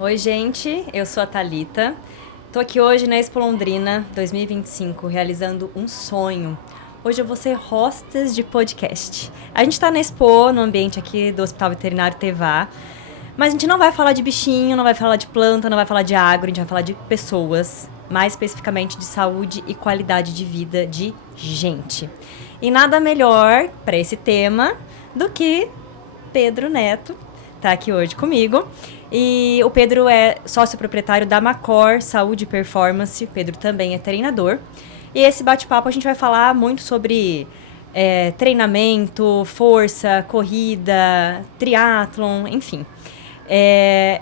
Oi, gente, eu sou a Thalita. Tô aqui hoje na Expo Londrina 2025, realizando um sonho. Hoje eu vou ser hostess de podcast. A gente tá na Expo, no ambiente aqui do Hospital Veterinário Tevá, mas a gente não vai falar de bichinho, não vai falar de planta, não vai falar de agro, a gente vai falar de pessoas, mais especificamente de saúde e qualidade de vida de gente. E nada melhor para esse tema do que Pedro Neto, tá aqui hoje comigo. E o Pedro é sócio proprietário da Macor Saúde e Performance. O Pedro também é treinador. E esse bate-papo a gente vai falar muito sobre treinamento, força, corrida, triatlon, enfim.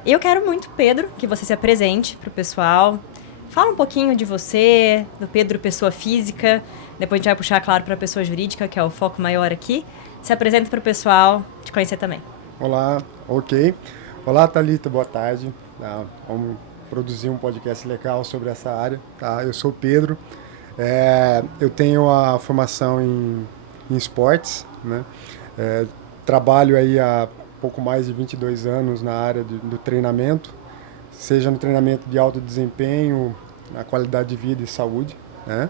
Eu quero muito, Pedro, que você se apresente para o pessoal. Fala um pouquinho de você, do Pedro pessoa física. Depois a gente vai puxar, claro, para a pessoa jurídica, que é o foco maior aqui. Se apresenta para o pessoal te conhecer também. Olá, ok. Olá, Thalita, boa tarde. Vamos produzir um podcast legal sobre essa área. Tá? Eu sou o Pedro, eu tenho a formação em esportes, né? Trabalho aí há pouco mais de 22 anos na área do treinamento, seja no treinamento de alto desempenho, na qualidade de vida e saúde, né?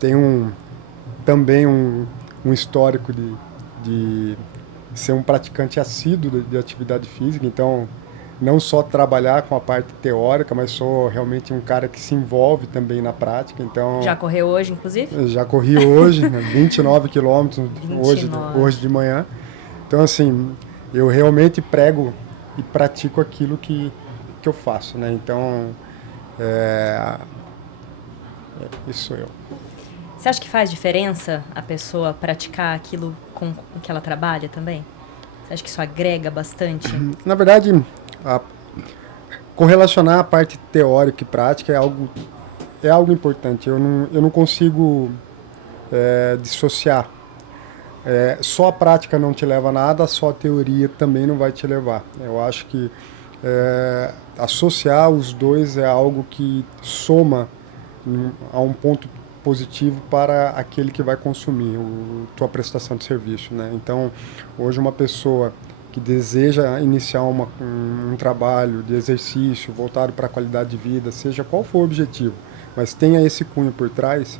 Tenho também um histórico de ser um praticante assíduo de atividade física, então não só trabalhar com a parte teórica, mas sou realmente um cara que se envolve também na prática. Então, Já correu hoje, inclusive? eu já corri hoje, né, 29 quilômetros hoje de manhã. Então, assim, eu realmente prego e pratico aquilo que eu faço, né? Então, isso sou eu. Você acha que faz diferença a pessoa praticar aquilo com que ela trabalha também? Você acha que isso agrega bastante? Na verdade, a, correlacionar a parte teórica e prática é algo importante. Eu não consigo dissociar. Só a prática não te leva a nada, só a teoria também não vai te levar. Eu acho que associar os dois é algo que soma a um ponto positivo para aquele que vai consumir tua prestação de serviço, né? Então, hoje uma pessoa que deseja iniciar um trabalho de exercício voltado para a qualidade de vida, seja qual for o objetivo, mas tenha esse cunho por trás,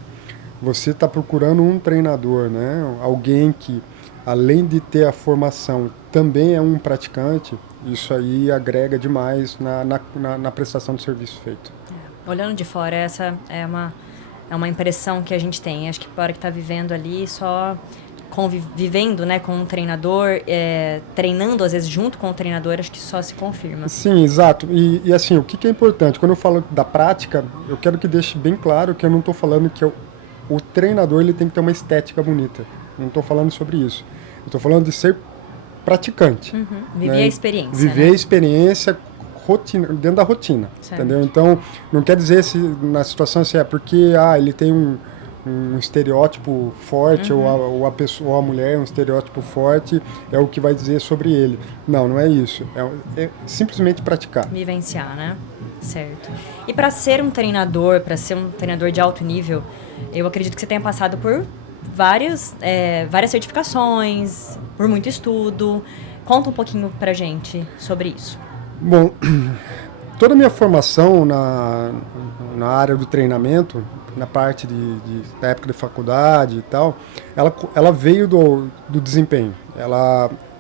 você está procurando um treinador, né? Alguém que, além de ter a formação, também é um praticante. Isso aí agrega demais na prestação de serviço feito. Olhando de fora, essa é uma impressão que a gente tem. Acho que para hora que está vivendo ali, só convivendo, né, com um treinador, treinando às vezes junto com o treinador, acho que só se confirma. Sim, exato. E assim, o que é importante? Quando eu falo da prática, eu quero que deixe bem claro que eu não estou falando que o treinador ele tem que ter uma estética bonita. Não estou falando sobre isso. Eu estou falando de ser praticante. Viver né? a experiência. Viver né? a experiência dentro da rotina. Certo. Entendeu? Então, não quer dizer se na situação assim, é porque ele tem um estereótipo forte, ou a pessoa, ou a mulher, um estereótipo forte, é o que vai dizer sobre ele. Não, não é isso. É simplesmente praticar. Vivenciar, né? Certo. E para ser um treinador, para ser um treinador de alto nível, eu acredito que você tenha passado por várias certificações, por muito estudo. Conta um pouquinho pra gente sobre isso. Bom, toda a minha formação na área do treinamento, na parte da época de faculdade e tal, ela veio do desempenho.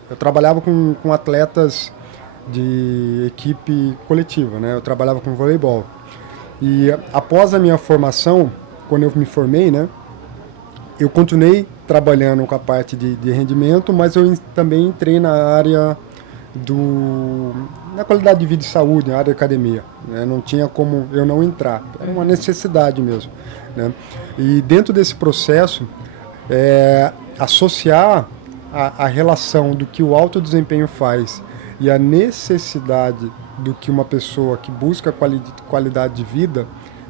Eu trabalhava com atletas de equipe coletiva, né? Eu trabalhava com voleibol. E após a minha formação, quando eu me formei, né? Eu continuei trabalhando com a parte de rendimento, mas eu também entrei na área na qualidade de vida e saúde, na área de academia. Né? Não tinha como eu não entrar, era uma necessidade mesmo. Né? E dentro desse processo, associar a relação do que o alto desempenho faz e a necessidade do que uma pessoa que busca qualidade de vida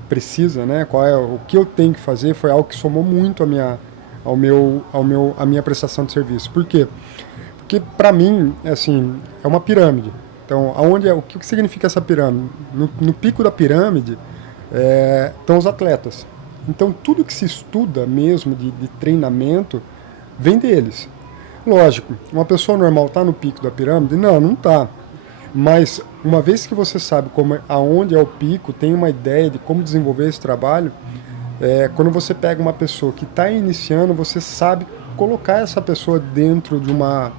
precisa, né? O que eu tenho que fazer foi algo que somou muito a minha prestação de serviço. Por quê? Porque para mim, assim, é uma pirâmide. Então, o que significa essa pirâmide? No pico da pirâmide estão os atletas. Então, tudo que se estuda mesmo de treinamento vem deles. Lógico, uma pessoa normal está no pico da pirâmide? Não está. Mas uma vez que você sabe aonde é o pico, tem uma ideia de como desenvolver esse trabalho, quando você pega uma pessoa que está iniciando, você sabe colocar essa pessoa dentro de uma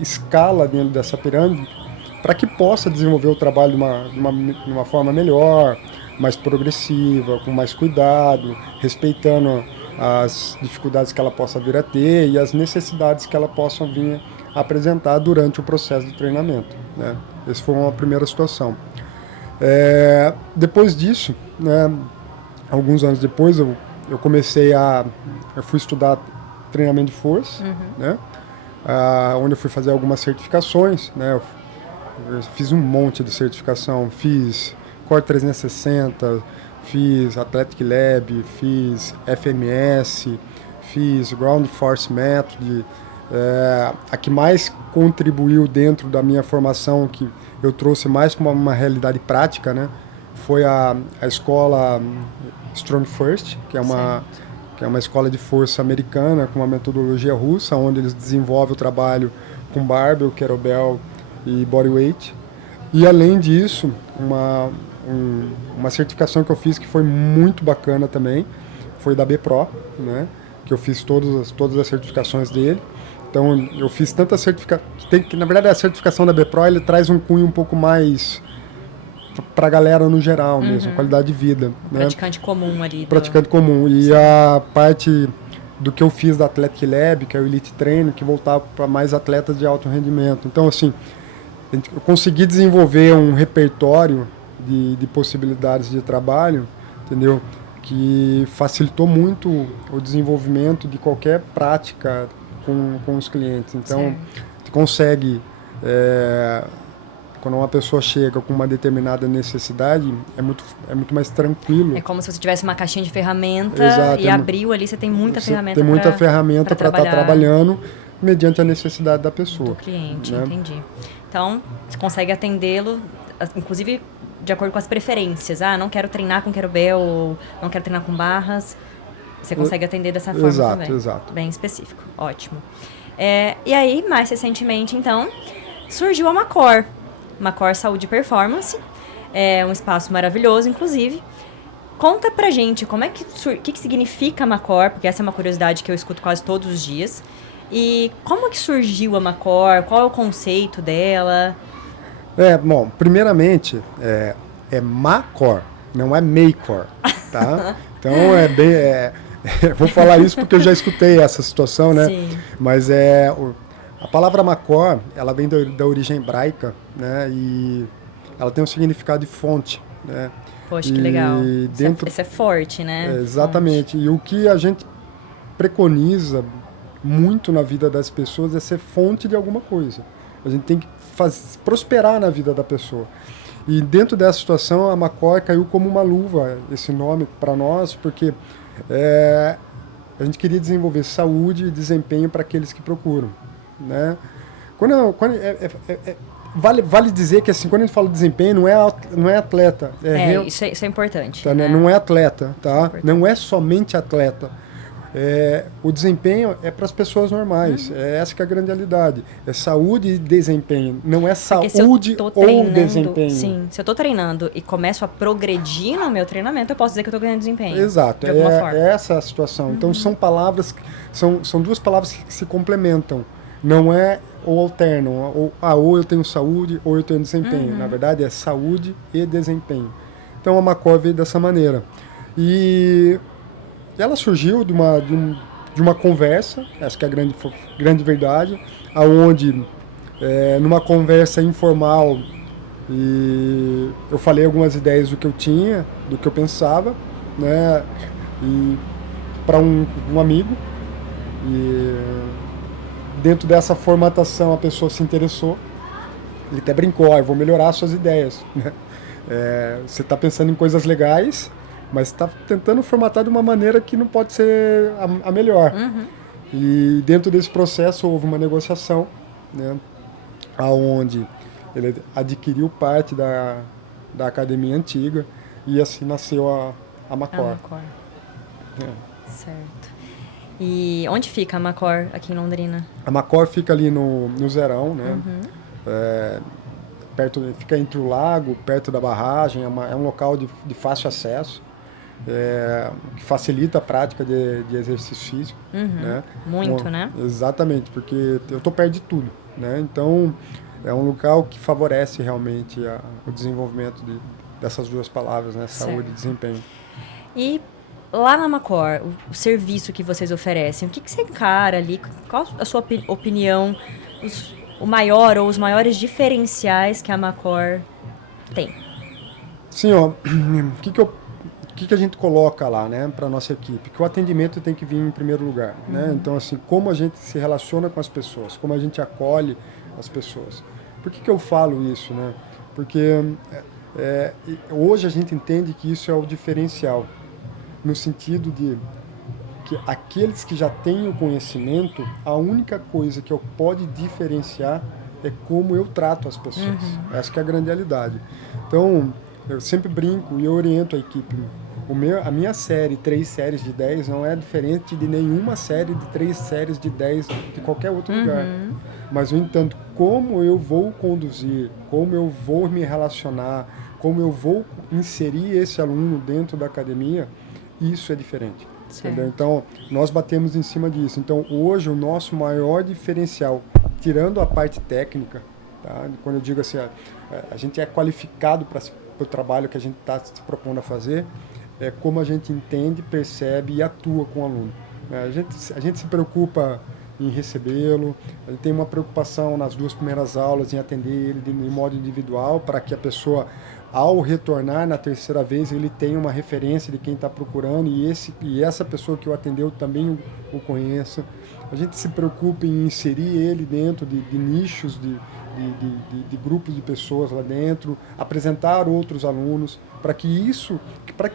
escala dentro dessa pirâmide para que possa desenvolver o trabalho de uma forma melhor, mais progressiva, com mais cuidado, respeitando as dificuldades que ela possa vir a ter e as necessidades que ela possa vir a apresentar durante o processo de treinamento, né? Essa foi uma primeira situação. Depois disso, né, alguns anos depois, eu fui estudar treinamento de força, né, onde eu fui fazer algumas certificações, né, eu fiz um monte de certificação, fiz Core 360, fiz Athletic Lab, fiz FMS, fiz Ground Force Method. A que mais contribuiu dentro da minha formação, que eu trouxe mais como uma realidade prática, né, foi a escola Strong First, que é uma escola de força americana com uma metodologia russa, onde eles desenvolvem o trabalho com barbell, kettlebell e bodyweight. E além disso, uma certificação que eu fiz que foi muito bacana também, foi da B-Pro, né, que eu fiz todas as certificações dele. Então, eu fiz tanta certificação, que na verdade a certificação da B-Pro, ele traz um cunho um pouco mais para a galera no geral mesmo, qualidade de vida. Praticante comum ali. Praticante comum. E a parte do que eu fiz da Athletic Lab, que é o Elite Trainer, que voltava para mais atletas de alto rendimento. Então, assim, eu consegui desenvolver um repertório de possibilidades de trabalho, entendeu? Que facilitou muito o desenvolvimento de qualquer prática com os clientes. Então, você consegue, quando uma pessoa chega com uma determinada necessidade, é muito mais tranquilo. É como se você tivesse uma caixinha de ferramenta. Exato, e abriu ali, você tem muita ferramenta. Tem muita ferramenta para estar trabalhando mediante a necessidade da pessoa. Do cliente, né? Entendi. Então, você consegue atendê-lo, inclusive de acordo com as preferências. Não quero treinar com kettlebell, ou não quero treinar com barras. Você consegue atender dessa forma também. Exato. Bem específico. Ótimo. E aí, mais recentemente, então, surgiu a Macor. Macor Saúde e Performance. É um espaço maravilhoso, inclusive. Conta pra gente como que significa a Macor, porque essa é uma curiosidade que eu escuto quase todos os dias. E como que surgiu a Macor? Qual é o conceito dela? Bom, primeiramente, é Macor, não é Maycor, tá? Então, vou falar isso porque eu já escutei essa situação, né? Sim. Mas a palavra Macor, ela vem da origem hebraica, né? E ela tem um significado de fonte, né? Poxa, que legal. Isso é forte, né? Exatamente. Fonte. E o que a gente preconiza muito na vida das pessoas é ser fonte de alguma coisa. A gente tem que prosperar na vida da pessoa. E dentro dessa situação, a Macor caiu como uma luva, esse nome, para nós, porque a gente queria desenvolver saúde e desempenho para aqueles que procuram, né? Vale dizer que, assim, quando a gente fala de desempenho, não é atleta. Isso é importante. Tá, né? Não é atleta, tá? Não é somente atleta. O desempenho é para as pessoas normais. Essa que é a grande realidade. É saúde e desempenho. Não é saúde ou desempenho. Sim, se eu estou treinando e começo a progredir no meu treinamento, eu posso dizer que eu estou ganhando desempenho. Exato. De alguma forma. É essa a situação. Então, são palavras, são duas palavras que se complementam. Não é ou alternam. Ou eu tenho saúde ou eu tenho desempenho. Na verdade, é saúde e desempenho. Então, a Macor veio dessa maneira. E ela surgiu de uma conversa, acho que é a grande verdade, aonde, numa conversa informal, e eu falei algumas ideias do que eu tinha, do que eu pensava, né, e para um amigo, e dentro dessa formatação a pessoa se interessou, ele até brincou, eu vou melhorar as suas ideias, né? Você está pensando em coisas legais, mas está tentando formatar de uma maneira que não pode ser a melhor. E dentro desse processo houve uma negociação, né, onde ele adquiriu parte da academia antiga e assim nasceu a Macor. Certo. E onde fica a Macor aqui em Londrina? A Macor fica ali no Zerão, né? fica entre o lago, perto da barragem, é um local de fácil acesso, que facilita a prática de exercício físico. Né? Muito, né? Exatamente, porque eu estou perto de tudo. Né? Então, é um local que favorece realmente o desenvolvimento dessas duas palavras, né? Saúde e desempenho. E lá na Macor, o serviço que vocês oferecem, o que você encara ali? Qual a sua opinião, o maior ou os maiores diferenciais que a Macor tem? Sim, ó, o que a gente coloca lá, né, para nossa equipe? Que o atendimento tem que vir em primeiro lugar, né? Então, assim, como a gente se relaciona com as pessoas, como a gente acolhe as pessoas. Por que eu falo isso, né? Porque hoje a gente entende que isso é o diferencial, no sentido de que aqueles que já têm o conhecimento, a única coisa que eu pode diferenciar é como eu trato as pessoas. Essa que é a grande realidade. Então, eu sempre brinco e eu oriento a equipe. A minha série, 3 séries de 10, não é diferente de nenhuma série de 3 séries de 10 de qualquer outro lugar. Mas, no entanto, como eu vou conduzir, como eu vou me relacionar, como eu vou inserir esse aluno dentro da academia, isso é diferente. Entendeu? Então, nós batemos em cima disso. Então, hoje, o nosso maior diferencial, tirando a parte técnica, tá? Quando eu digo assim, a gente é qualificado para o trabalho que a gente está se propondo a fazer, é como a gente entende, percebe e atua com o aluno. A gente se preocupa em recebê-lo, a gente tem uma preocupação nas 2 primeiras aulas em atender ele de modo individual, para que a pessoa, ao retornar na 3ª vez, ele tenha uma referência de quem está procurando e essa pessoa que o atendeu também o conheça. A gente se preocupa em inserir ele dentro de nichos, de grupos de pessoas lá dentro, apresentar outros alunos, para que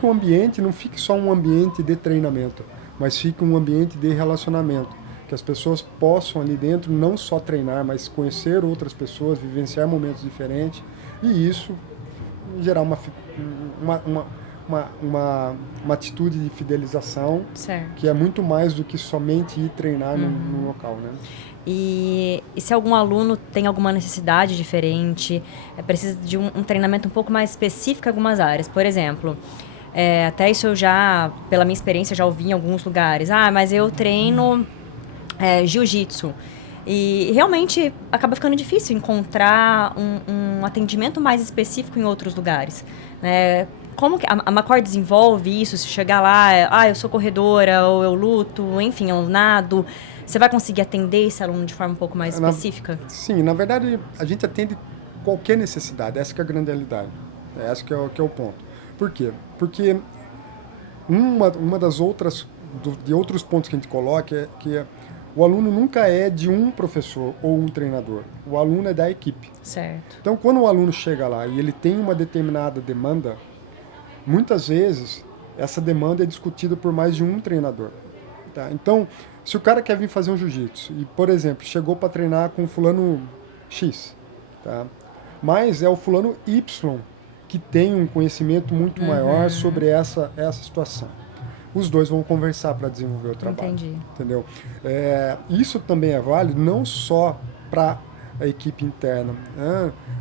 o ambiente não fique só um ambiente de treinamento, mas fique um ambiente de relacionamento, que as pessoas possam ali dentro não só treinar, mas conhecer outras pessoas, vivenciar momentos diferentes, e isso gerar uma atitude de fidelização, certo, que é muito mais do que somente ir treinar num local, né? E se algum aluno tem alguma necessidade diferente, precisa de um treinamento um pouco mais específico em algumas áreas, por exemplo, até isso eu já, pela minha experiência, já ouvi em alguns lugares, mas eu treino jiu-jitsu. E realmente acaba ficando difícil encontrar um atendimento mais específico em outros lugares. Como que a Macor desenvolve isso? Se chegar lá, eu sou corredora, ou eu luto, enfim, eu nado, você vai conseguir atender esse aluno de forma um pouco mais específica? Sim, na verdade, a gente atende qualquer necessidade, essa que é a grande realidade. Esse que é o ponto. Por quê? Porque uma das outros pontos que a gente coloca é que o aluno nunca é de um professor ou um treinador. O aluno é da equipe. Certo. Então, quando o aluno chega lá e ele tem uma determinada demanda, muitas vezes essa demanda é discutida por mais de um treinador. Tá? Então, se o cara quer vir fazer um jiu-jitsu e, por exemplo, chegou para treinar com o fulano X, tá? Mas é o fulano Y que tem um conhecimento muito maior sobre essa situação. Os dois vão conversar para desenvolver o trabalho. Entendi. Entendeu? Isso também é válido não só para a equipe interna.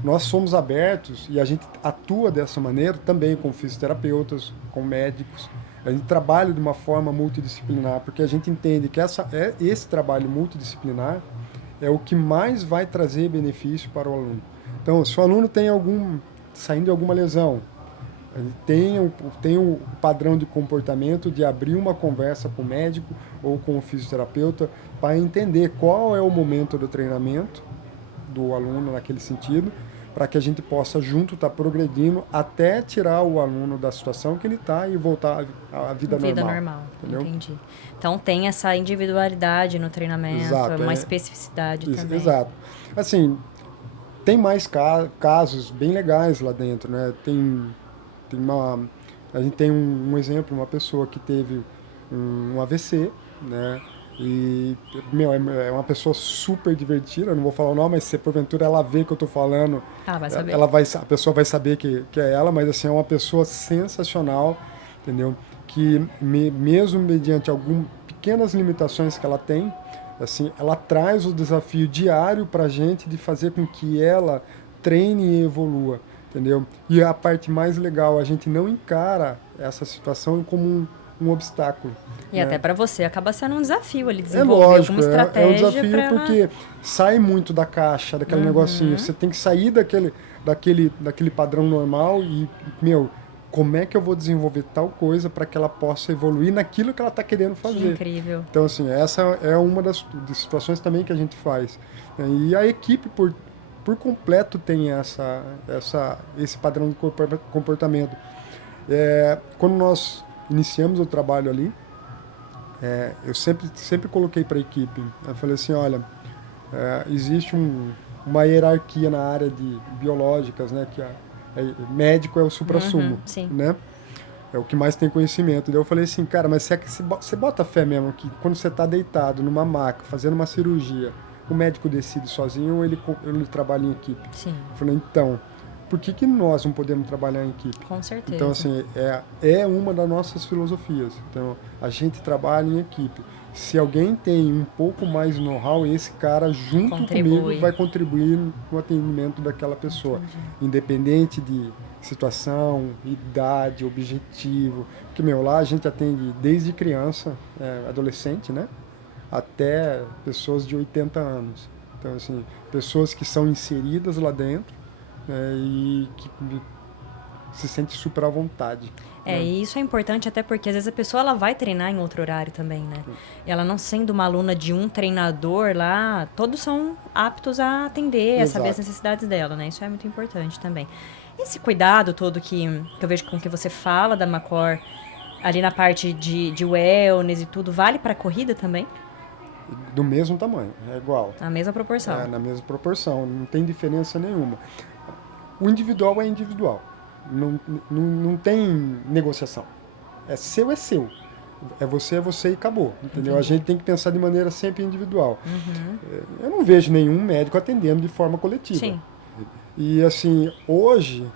Nós somos abertos e a gente atua dessa maneira também com fisioterapeutas, com médicos. A gente trabalha de uma forma multidisciplinar, porque a gente entende que esse trabalho multidisciplinar é o que mais vai trazer benefício para o aluno. Então, se o aluno tem saindo de alguma lesão, tem o padrão de comportamento de abrir uma conversa com o médico ou com o fisioterapeuta para entender qual é o momento do treinamento do aluno naquele sentido, para que a gente possa junto estar progredindo até tirar o aluno da situação que ele está e voltar à vida normal. Entendeu? Entendi. Então tem essa individualidade no treinamento, Exato, uma especificidade também. Exato. Assim, tem mais casos bem legais lá dentro, né? A gente tem um exemplo, uma pessoa que teve um AVC, né? E, é uma pessoa super divertida, eu não vou falar o nome, mas se porventura ela vê que eu estou falando, vai saber. A pessoa vai saber que é ela, mas assim, é uma pessoa sensacional, entendeu? Que mesmo mediante algumas pequenas limitações que ela tem, assim, ela traz o desafio diário para a gente de fazer com que ela treine e evolua, entendeu? E a parte mais legal, a gente não encara essa situação como um obstáculo. E né? até para você acaba sendo um desafio ele É desenvolver lógico, alguma estratégia é um desafio pra... porque sai muito da caixa, daquele negocinho. Você tem que sair daquele padrão normal e, meu, como é que eu vou desenvolver tal coisa para que ela possa evoluir naquilo que ela está querendo Que fazer. incrível. Então, assim, essa é uma das situações também que a gente faz. E a equipe, por completo, tem esse padrão de comportamento. Quando nós iniciamos o trabalho ali, eu sempre coloquei para a equipe, eu falei assim, olha, existe uma hierarquia na área de biológicas, né, que médico é o suprassumo, sim. né? É o que mais tem conhecimento. Daí eu falei assim, cara, mas você bota fé mesmo que quando você está deitado numa maca, fazendo uma cirurgia, o médico decide sozinho ou ele trabalha em equipe? Sim. Eu falei, então, por que nós não podemos trabalhar em equipe? Com certeza. Então, assim, é uma das nossas filosofias. Então, a gente trabalha em equipe. Se alguém tem um pouco mais de know-how, esse cara, junto comigo, vai contribuir no atendimento daquela pessoa. Entendi. Independente de situação, idade, objetivo. Porque, lá a gente atende desde criança, adolescente, né? Até pessoas de 80 anos. Então, assim, pessoas que são inseridas lá dentro, e que se sente super à vontade. E isso é importante até porque às vezes a pessoa ela vai treinar em outro horário também, né? E ela não sendo uma aluna de um treinador lá, todos são aptos a atender, a saber as necessidades dela, né? Isso é muito importante também. Esse cuidado todo que eu vejo com que você fala da Macor, ali na parte de wellness e tudo, vale para a corrida também? Do mesmo tamanho, é igual. Na mesma proporção. Na mesma proporção, não tem diferença nenhuma. O individual é individual. Não tem negociação. É seu. É você e acabou. Entendeu? A gente tem que pensar de maneira sempre individual. Eu não vejo nenhum médico atendendo de forma coletiva. Sim. E assim, hoje,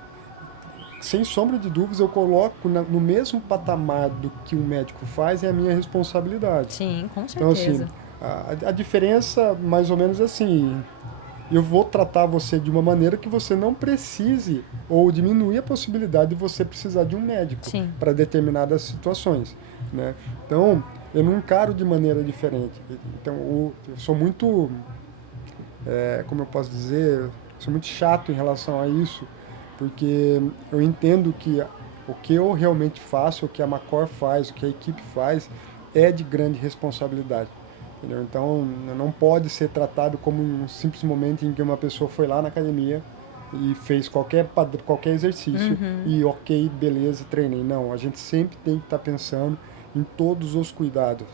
sem sombra de dúvidas, eu coloco no mesmo patamar do que um médico faz, é a minha responsabilidade. Sim, com certeza. Então, assim, a diferença, mais ou menos assim, eu vou tratar você de uma maneira que você não precise ou diminui a possibilidade de você precisar de um médico para determinadas situações, né? Então, eu não encaro de maneira diferente. Então, eu sou muito, como eu posso dizer, sou muito chato em relação a isso, porque eu entendo que o que eu realmente faço, o que a Macor faz, o que a equipe faz, é de grande responsabilidade. Entendeu? Então, não pode ser tratado como um simples momento em que uma pessoa foi lá na academia e fez qualquer exercício e ok, beleza, treinei. Não, a gente sempre tem que estar pensando em todos os cuidados.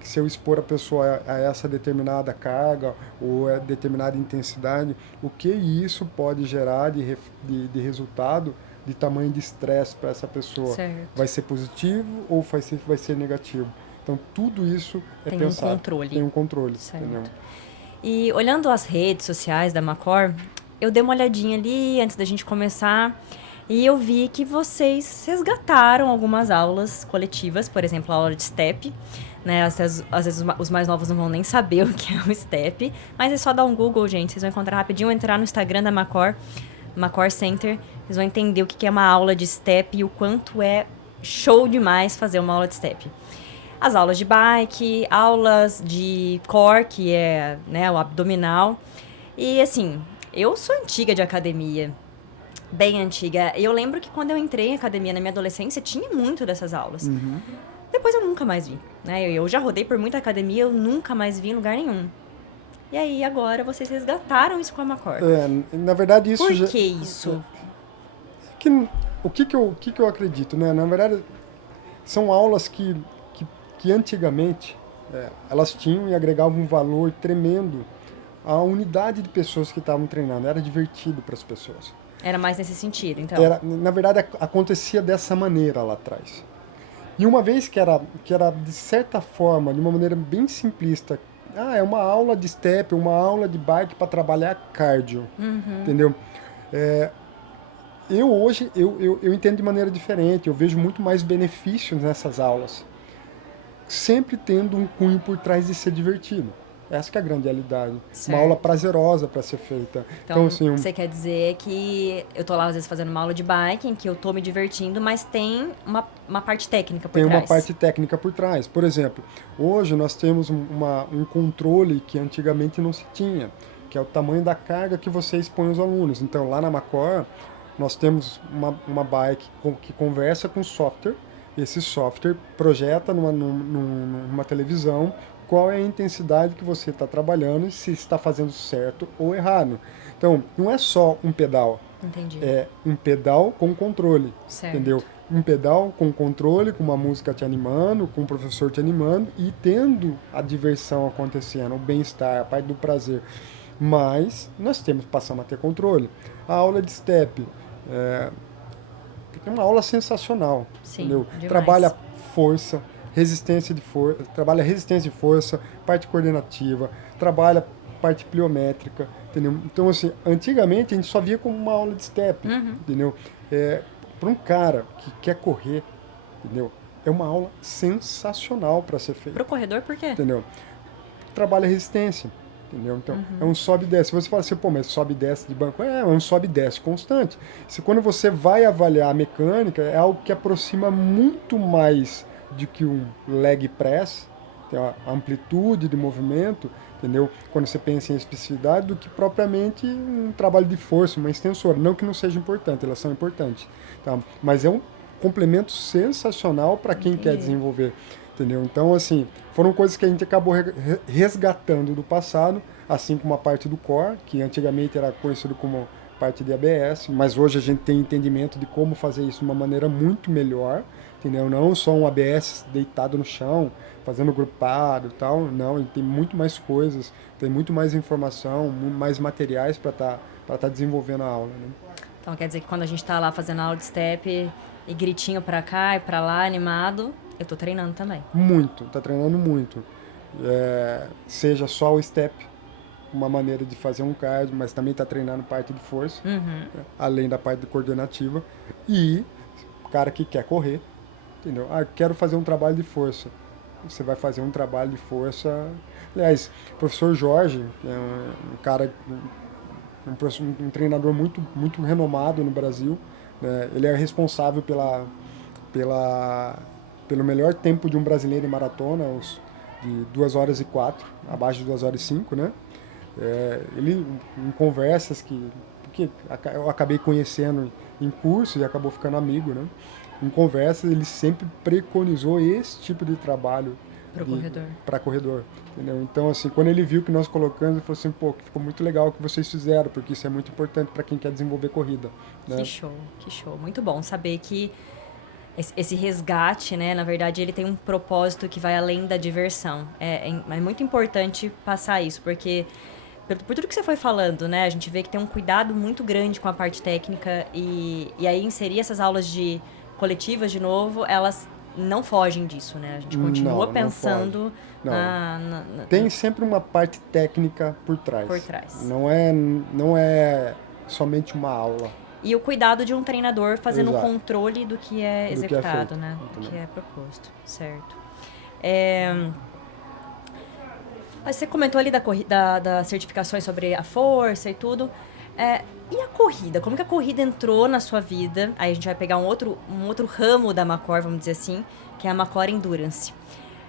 Se eu expor a pessoa a essa determinada carga ou a determinada intensidade, o que isso pode gerar de resultado, de tamanho de estresse para essa pessoa? Certo. Vai ser positivo ou vai ser negativo? Então, tudo isso tem pensado. Um controle. Tem um controle. Certo. Entendeu? E olhando as redes sociais da Macor, eu dei uma olhadinha ali antes da gente começar e eu vi que vocês resgataram algumas aulas coletivas, por exemplo, a aula de step, né? Às vezes os mais novos não vão nem saber o que é o step, mas é só dar um Google, gente, vocês vão encontrar rapidinho, entrar no Instagram da Macor Center, vocês vão entender o que é uma aula de step e o quanto é show demais fazer uma aula de step. As aulas de bike, aulas de core, que é, né, o abdominal. E, assim, eu sou antiga de academia, bem antiga. Eu lembro que quando eu entrei em academia na minha adolescência, tinha muito dessas aulas. Depois eu nunca mais vi, né? Eu já rodei por muita academia, eu nunca mais vi em lugar nenhum. E aí, agora, vocês resgataram isso com a Macor. Na verdade, isso Por que isso? O que eu acredito, né? Na verdade, são aulas que antigamente elas tinham e agregavam um valor tremendo à unidade de pessoas que estavam treinando. Era divertido para as pessoas. Era mais nesse sentido, então? Na verdade, acontecia dessa maneira lá atrás. E uma vez que era de certa forma, de uma maneira bem simplista, é uma aula de step, uma aula de bike para trabalhar cardio, entendeu? Hoje, eu entendo de maneira diferente, eu vejo muito mais benefícios nessas aulas. Sempre tendo um cunho por trás de ser divertido. Essa que é a grande realidade. Certo. Uma aula prazerosa para ser feita. Então, assim, você quer dizer que eu tô lá, às vezes, fazendo uma aula de bike, em que eu tô me divertindo, mas tem uma parte técnica por tem trás. uma parte técnica por trás. Por exemplo, hoje nós temos um controle que antigamente não se tinha, que é o tamanho da carga que você expõe os alunos. Então, lá na Macor, nós temos uma bike que conversa com o software. Esse software projeta numa televisão qual é a intensidade que você está trabalhando e se está fazendo certo ou errado. Então, não é só um pedal. Entendi. É um pedal com controle, Certo. entendeu? Um pedal com controle, com uma música te animando, com o professor te animando e tendo a diversão acontecendo, o bem-estar, a parte do prazer. Mas nós passamos a ter controle. A aula de step é uma aula sensacional, Sim, entendeu? demais. Trabalha força, trabalha resistência de força, parte coordenativa, trabalha parte pliométrica, entendeu? Então, assim, antigamente a gente só via como uma aula de step, entendeu? Para um cara que quer correr, entendeu? É uma aula sensacional para ser feita. Pro corredor, por quê? Entendeu? Trabalha resistência, entendeu? Então, é um sobe e desce. Se você fala assim, pô, mas sobe e desce de banco, é um sobe e desce constante. Quando você vai avaliar a mecânica, é algo que aproxima muito mais do que um leg press, tem a amplitude de movimento, entendeu? Quando você pensa em especificidade, do que propriamente um trabalho de força, uma extensora. Não que não seja importante, elas são importantes, tá? Mas é um complemento sensacional para quem quer desenvolver, entendeu? Então, assim, foram coisas que a gente acabou resgatando do passado, assim como a parte do core, que antigamente era conhecido como parte de ABS, mas hoje a gente tem entendimento de como fazer isso de uma maneira muito melhor, entendeu? Não só um ABS deitado no chão, fazendo grupado e tal, não, ele tem muito mais coisas, tem muito mais informação, mais materiais para tá desenvolvendo a aula, né? Então quer dizer que quando a gente tá lá fazendo aula de step e gritinho pra cá e pra lá, animado, eu tô treinando também. Muito, tá treinando muito. Seja só o step, uma maneira de fazer um cardio, mas também tá treinando parte de força, né? Além da parte coordenativa. E o cara que quer correr, entendeu? Ah, quero fazer um trabalho de força. Você vai fazer um trabalho de força. Aliás, o professor Jorge, é um cara, um treinador muito renomado no Brasil, né? Ele é responsável pelo melhor tempo de um brasileiro em maratona, de 2 horas e 4, abaixo de 2 horas e 5, né? Ele, em conversas que eu acabei conhecendo em curso e acabou ficando amigo, né? Em conversas, ele sempre preconizou esse tipo de trabalho para corredor, entendeu? Então, assim, quando ele viu que nós colocamos, ele falou assim, pô, ficou muito legal o que vocês fizeram, porque isso é muito importante para quem quer desenvolver corrida, né? Que show. Muito bom saber que esse resgate, né, na verdade, ele tem um propósito que vai além da diversão. É muito importante passar isso, porque por tudo que você foi falando, né, a gente vê que tem um cuidado muito grande com a parte técnica e aí inserir essas aulas de coletivas de novo, elas não fogem disso, né? A gente continua pensando Tem sempre uma parte técnica por trás. Não é somente uma aula. E o cuidado de um treinador fazendo o controle do que é executado, né? Do que é proposto, certo. Você comentou ali das certificações sobre a força e tudo. E a corrida? Como que a corrida entrou na sua vida? Aí a gente vai pegar um outro ramo da Macor, vamos dizer assim, que é a Macor Endurance.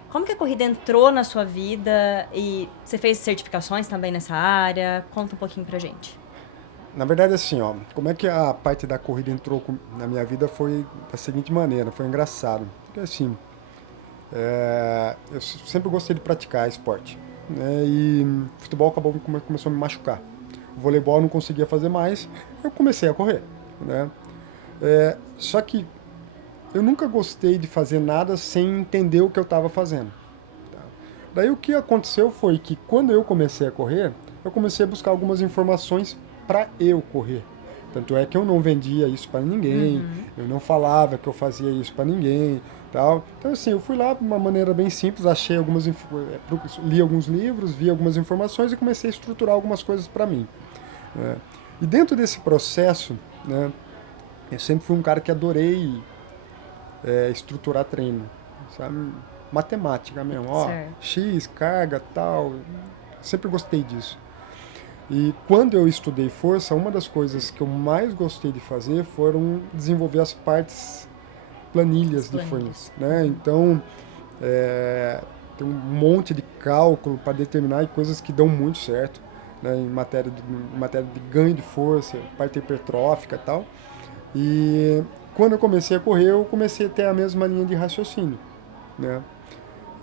Como que a corrida entrou na sua vida? E você fez certificações também nessa área? Conta um pouquinho pra gente. Na verdade, assim, ó, como é que a parte da corrida entrou na minha vida foi da seguinte maneira, foi engraçado. Porque, assim, eu sempre gostei de praticar esporte, né? E futebol começou a me machucar. O voleibol eu não conseguia fazer mais, eu comecei a correr, né? Só que eu nunca gostei de fazer nada sem entender o que eu estava fazendo. Tá? Daí o que aconteceu foi que quando eu comecei a correr, eu comecei a buscar algumas informações para eu correr. Tanto é que eu não vendia isso para ninguém, eu não falava que eu fazia isso para ninguém, tal. Então assim, eu fui lá de uma maneira bem simples, achei li alguns livros, vi algumas informações e comecei a estruturar algumas coisas para mim. Né? E dentro desse processo, né, eu sempre fui um cara que adorei estruturar treino, sabe? Matemática mesmo, ó, X, carga, tal. sempre gostei disso. E quando eu estudei força, uma das coisas que eu mais gostei de fazer foram desenvolver as partes planilhas de força, né? Então, tem um monte de cálculo para determinar coisas que dão muito certo, né? Em matéria de ganho de força, parte hipertrófica e tal. E quando eu comecei a correr, eu comecei a ter a mesma linha de raciocínio, né?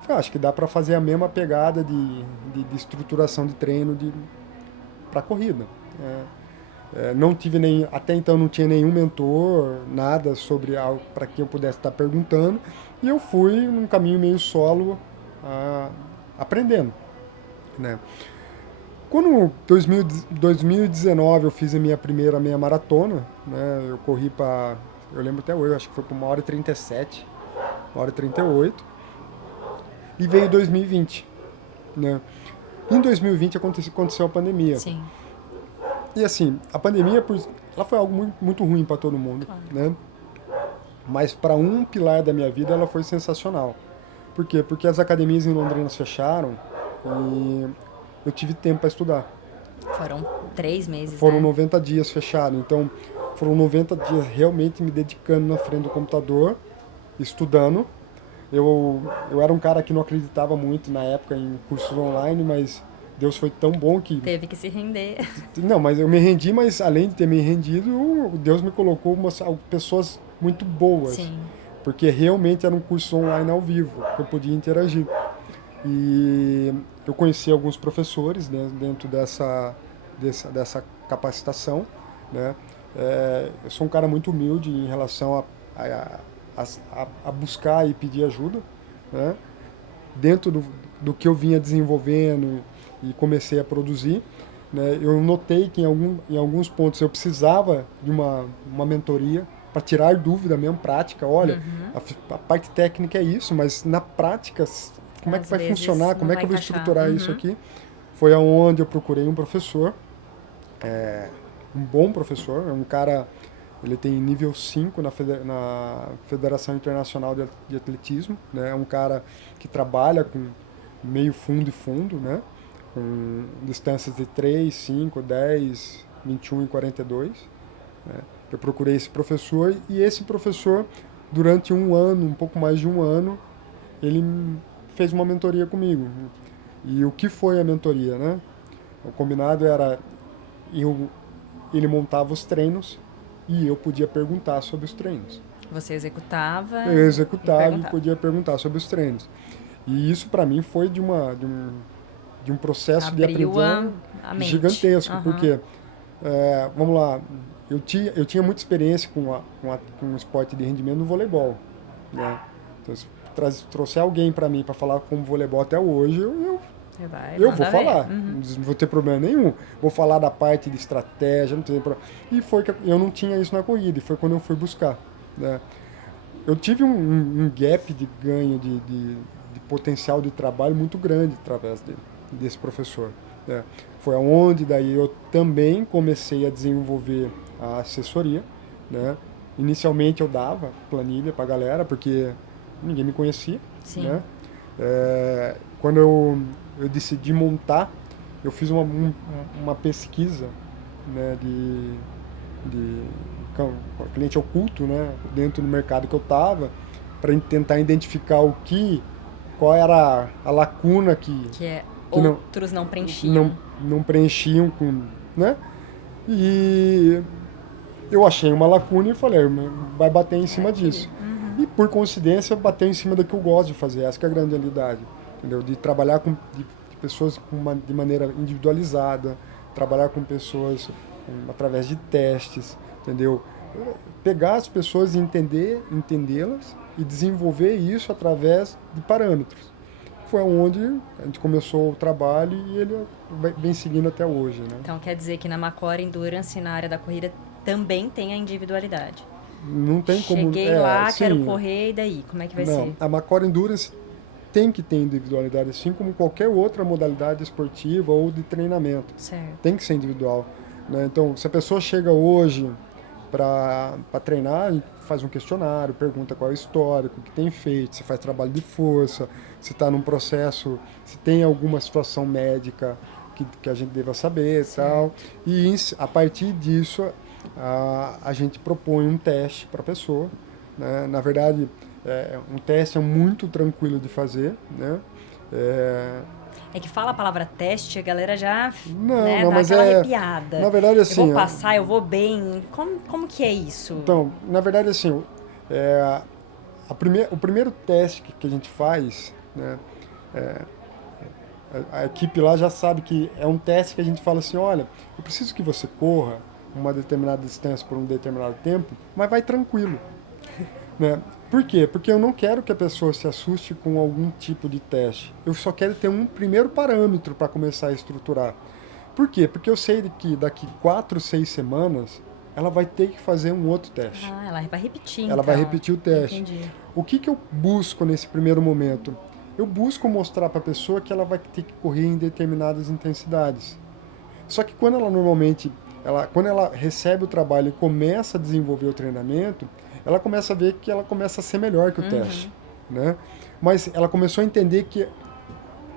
Eu acho que dá para fazer a mesma pegada de estruturação de treino para corrida. Não tive até então não tinha nenhum mentor, nada sobre algo para quem eu pudesse estar perguntando, e eu fui num caminho meio solo, aprendendo, né? Quando 2019 eu fiz a minha primeira meia maratona, né? Eu corri eu lembro até hoje, acho que foi por 1h37, 1h38, e veio 2020, né? Em 2020 aconteceu a pandemia. Sim. E assim, a pandemia ela foi algo muito, muito ruim para todo mundo, claro, né? Mas para um pilar da minha vida ela foi sensacional. Por quê? Porque as academias em Londrina fecharam e eu tive tempo para estudar. Foram 3 meses, Foram né? 90 dias fechado, então foram 90 dias realmente me dedicando na frente do computador, estudando. Eu era um cara que não acreditava muito na época em cursos online, mas Deus foi tão bom que... Teve que se render. Não, mas eu me rendi, mas além de ter me rendido, Deus me colocou pessoas muito boas. Sim. Porque realmente era um curso online ao vivo, que eu podia interagir. E eu conheci alguns professores, né, dentro dessa capacitação, né? Eu sou um cara muito humilde em relação a buscar e pedir ajuda, né? Dentro do que eu vinha desenvolvendo e comecei a produzir, né? Eu notei que em alguns pontos eu precisava de uma mentoria para tirar dúvida mesmo, prática. Olha, a parte técnica é isso, mas na prática, como é que vai funcionar? Como é que eu vou estruturar isso aqui? Foi aonde eu procurei um professor, um bom professor, um cara, ele tem nível 5 na Federação Internacional de Atletismo, né? É um cara que trabalha com meio fundo e fundo, né? Com distâncias de 3, 5, 10, 21 e 42. Né? Eu procurei esse professor e esse professor, durante um ano, um pouco mais de um ano, ele fez uma mentoria comigo. E o que foi a mentoria, né? O combinado era ele montava os treinos e eu podia perguntar sobre os treinos. Você executava? Eu executava e podia perguntar sobre os treinos. E isso para mim foi de um processo de aprendizado gigantesco, porque vamos lá, eu tinha muita experiência com o esporte de rendimento no voleibol, né? Então, se trouxe alguém para mim para falar como voleibol até hoje, eu vou falar, não vou ter problema nenhum. Vou falar da parte de estratégia, não tem problema. E foi que eu não tinha isso na corrida, e foi quando eu fui buscar, né? Eu tive um gap de ganho de potencial de trabalho muito grande através desse professor, né? Foi aonde daí eu também comecei a desenvolver a assessoria, né? Inicialmente eu dava planilha para a galera, porque ninguém me conhecia. Sim. Né? Quando eu decidi montar, eu fiz uma pesquisa, né, de cliente oculto, né, dentro do mercado que eu estava, para tentar identificar qual era a lacuna que outros não preenchiam. Não preenchiam, né? E eu achei uma lacuna e falei, vai bater em cima disso. E por coincidência, bateu em cima do que eu gosto de fazer. Essa que é a grande realidade, entendeu? De trabalhar de pessoas de maneira individualizada, trabalhar com pessoas através de testes, entendeu? Pegar as pessoas e entendê-las e desenvolver isso através de parâmetros. Foi onde a gente começou o trabalho e ele vem seguindo até hoje, né? Então quer dizer que na Macor Endurance, na área da corrida, também tem a individualidade. Não tem como... Cheguei lá, quero correr, e daí? Como é que vai ser? A Macor Endurance tem que ter individualidade, assim como qualquer outra modalidade esportiva ou de treinamento. Certo. Tem que ser individual, né? Então, se a pessoa chega hoje para treinar, a gente faz um questionário, pergunta qual é o histórico, o que tem feito, se faz trabalho de força, se está num processo, se tem alguma situação médica que a gente deva saber e tal. E a partir disso, a gente propõe um teste para a pessoa, né? Na verdade, um teste é muito tranquilo de fazer, né? É que fala a palavra teste, a galera já Não, dá mas aquela arrepiada. na verdade, Eu vou assim, passar, eu vou bem. Como que é isso? então, na verdade, assim, o primeiro teste que a gente faz, né, a equipe lá já sabe que é um teste que a gente fala assim, olha, eu preciso que você corra uma determinada distância por um determinado tempo, mas vai tranquilo, né? Por quê? Porque eu não quero que a pessoa se assuste com algum tipo de teste. Eu só quero ter um primeiro parâmetro para começar a estruturar. Por quê? Porque eu sei que daqui 4, 6 semanas ela vai ter que fazer um outro teste. Ah, ela vai repetir, Ela então. vai repetir o teste. Entendi. O que eu busco nesse primeiro momento? Eu busco mostrar para a pessoa que ela vai ter que correr em determinadas intensidades. Só que quando quando ela recebe o trabalho e começa a desenvolver o treinamento, ela começa a ver que ela começa a ser melhor que o teste, né? Mas ela começou a entender que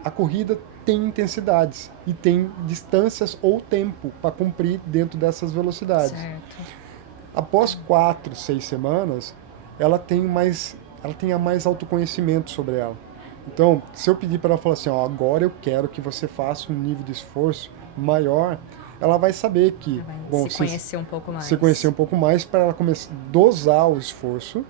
a corrida tem intensidades e tem distâncias ou tempo para cumprir dentro dessas velocidades. Certo. Após 4, 6 semanas, ela tem mais autoconhecimento sobre ela. Então, se eu pedir para ela falar assim, ó, agora eu quero que você faça um nível de esforço maior, ela vai saber que, Vai se conhecer um pouco mais. Se conhecer um pouco mais para ela começar a dosar o esforço,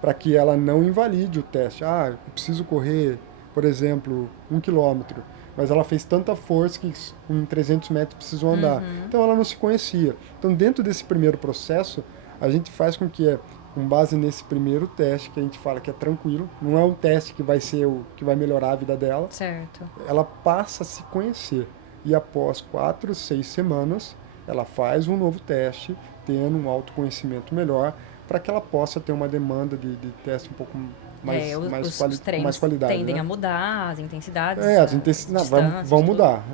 para que ela não invalide o teste. Ah, eu preciso correr, por exemplo, 1 quilômetro, mas ela fez tanta força que em 300 metros precisou andar. Então ela não se conhecia. Então, dentro desse primeiro processo, a gente faz com que, com base nesse primeiro teste, que a gente fala que é tranquilo, não é um teste que vai ser o que vai melhorar a vida dela. Certo. Ela passa a se conhecer. E após 4, 6 semanas, ela faz um novo teste, tendo um autoconhecimento melhor, para que ela possa ter uma demanda de teste um pouco os treinos mais qualidade. Tendem, né, a mudar, as intensidades. As intensidades vão mudar.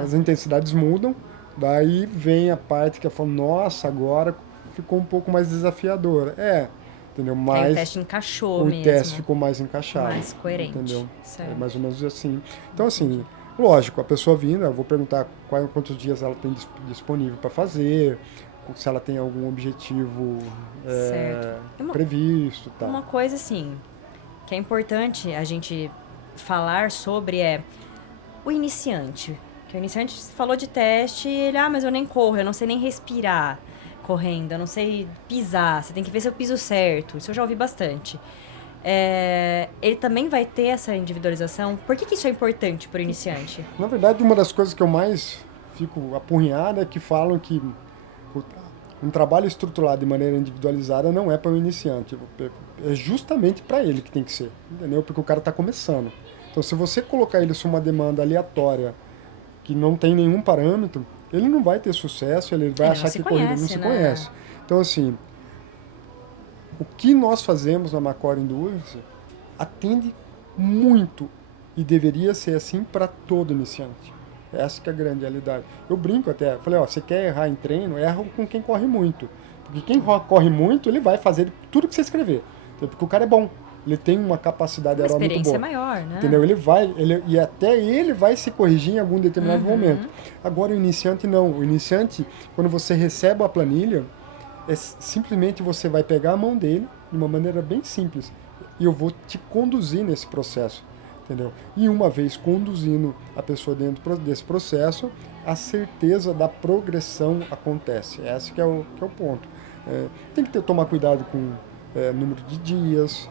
As intensidades mudam, daí vem a parte que eu falo, nossa, agora ficou um pouco mais desafiadora. Entendeu? Mas o teste encaixou mesmo. O teste ficou mais encaixado. Mais coerente. Entendeu? Certo. É mais ou menos assim. Então, assim, lógico, a pessoa vindo, eu vou perguntar quantos dias ela tem disponível para fazer, se ela tem algum objetivo previsto. Tal. Uma coisa, assim, que é importante a gente falar sobre é o iniciante. Que o iniciante falou de teste e ele, mas eu nem corro, eu não sei nem respirar correndo, eu não sei pisar, você tem que ver se eu piso certo. Isso eu já ouvi bastante. Ele também vai ter essa individualização? Por que isso é importante para o iniciante? Na verdade, uma das coisas que eu mais fico apurrinhado é que falam que um trabalho estruturado de maneira individualizada não é para o iniciante, é justamente para ele que tem que ser, entendeu? Porque o cara está começando. Então, se você colocar ele sob uma demanda aleatória que não tem nenhum parâmetro, ele não vai ter sucesso, ele vai achar que corrida não se conhece. Então, assim, o que nós fazemos na Macor Endurance atende muito e deveria ser assim para todo iniciante. Essa que é a grande realidade. Eu brinco até, falei, você quer errar em treino, erra com quem corre muito. Porque quem corre muito, ele vai fazer tudo que você escrever. Porque o cara é bom. Ele tem uma capacidade aeróbica muito boa. Uma experiência maior, né? Entendeu? E até ele vai se corrigir em algum determinado momento. Agora o iniciante não. O iniciante, quando você recebe a planilha, simplesmente você vai pegar a mão dele de uma maneira bem simples. E eu vou te conduzir nesse processo. Entendeu? E uma vez conduzindo a pessoa dentro desse processo, a certeza da progressão acontece. Esse que é o ponto. Tem que tomar cuidado com número de dias,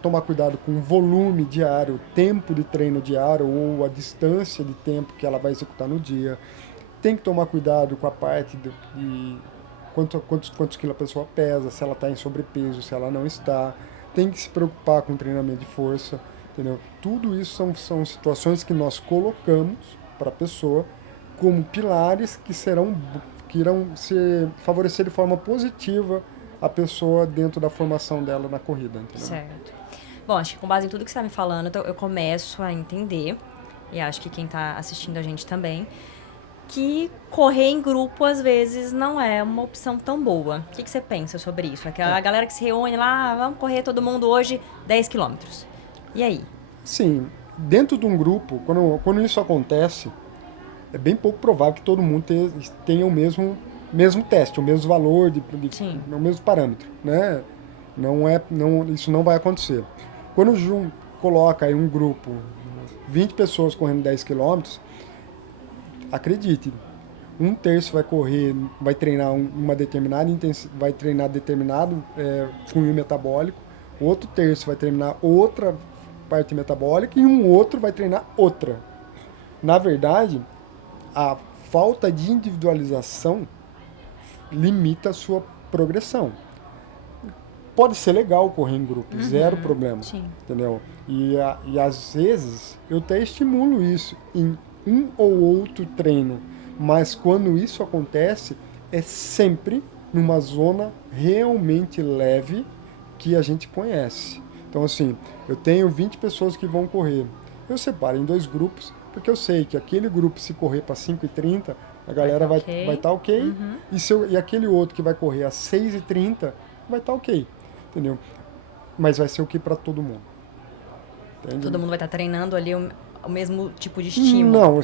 tomar cuidado com o volume diário, o tempo de treino diário ou a distância de tempo que ela vai executar no dia. Tem que tomar cuidado com a parte de quantos quilos a pessoa pesa, se ela está em sobrepeso, se ela não está. Tem que se preocupar com o treinamento de força. Entendeu? Tudo isso são situações que nós colocamos para a pessoa como pilares que irão favorecer de forma positiva a pessoa dentro da formação dela na corrida. Entendeu? Certo. Bom, acho que com base em tudo que você está me falando, eu começo a entender, e acho que quem está assistindo a gente também, que correr em grupo, às vezes, não é uma opção tão boa. O que você pensa sobre isso? Aquela galera que se reúne lá, vamos correr todo mundo hoje 10 quilômetros. E aí? Sim, dentro de um grupo, quando isso acontece, é bem pouco provável que todo mundo tenha o mesmo teste, o mesmo valor, o mesmo parâmetro, né? Isso não vai acontecer. Quando coloca aí um grupo, 20 pessoas correndo 10 quilômetros, acredite, um terço vai treinar uma determinada intensidade, vai treinar determinado cunho metabólico, outro terço vai treinar outra parte metabólica e um outro vai treinar outra. Na verdade, a falta de individualização limita a sua progressão. Pode ser legal correr em grupo, zero problema, entendeu? E às vezes eu até estimulo isso em um ou outro treino, mas quando isso acontece é sempre numa zona realmente leve que a gente conhece. Então assim, eu tenho 20 pessoas que vão correr, eu separo em 2 grupos, porque eu sei que aquele grupo, se correr para 5h30, a galera vai estar ok, e aquele outro que vai correr às 6h30 vai estar ok, entendeu? Mas vai ser o que para todo mundo. Entende? Todo mundo vai estar treinando ali o mesmo tipo de estímulo? Não,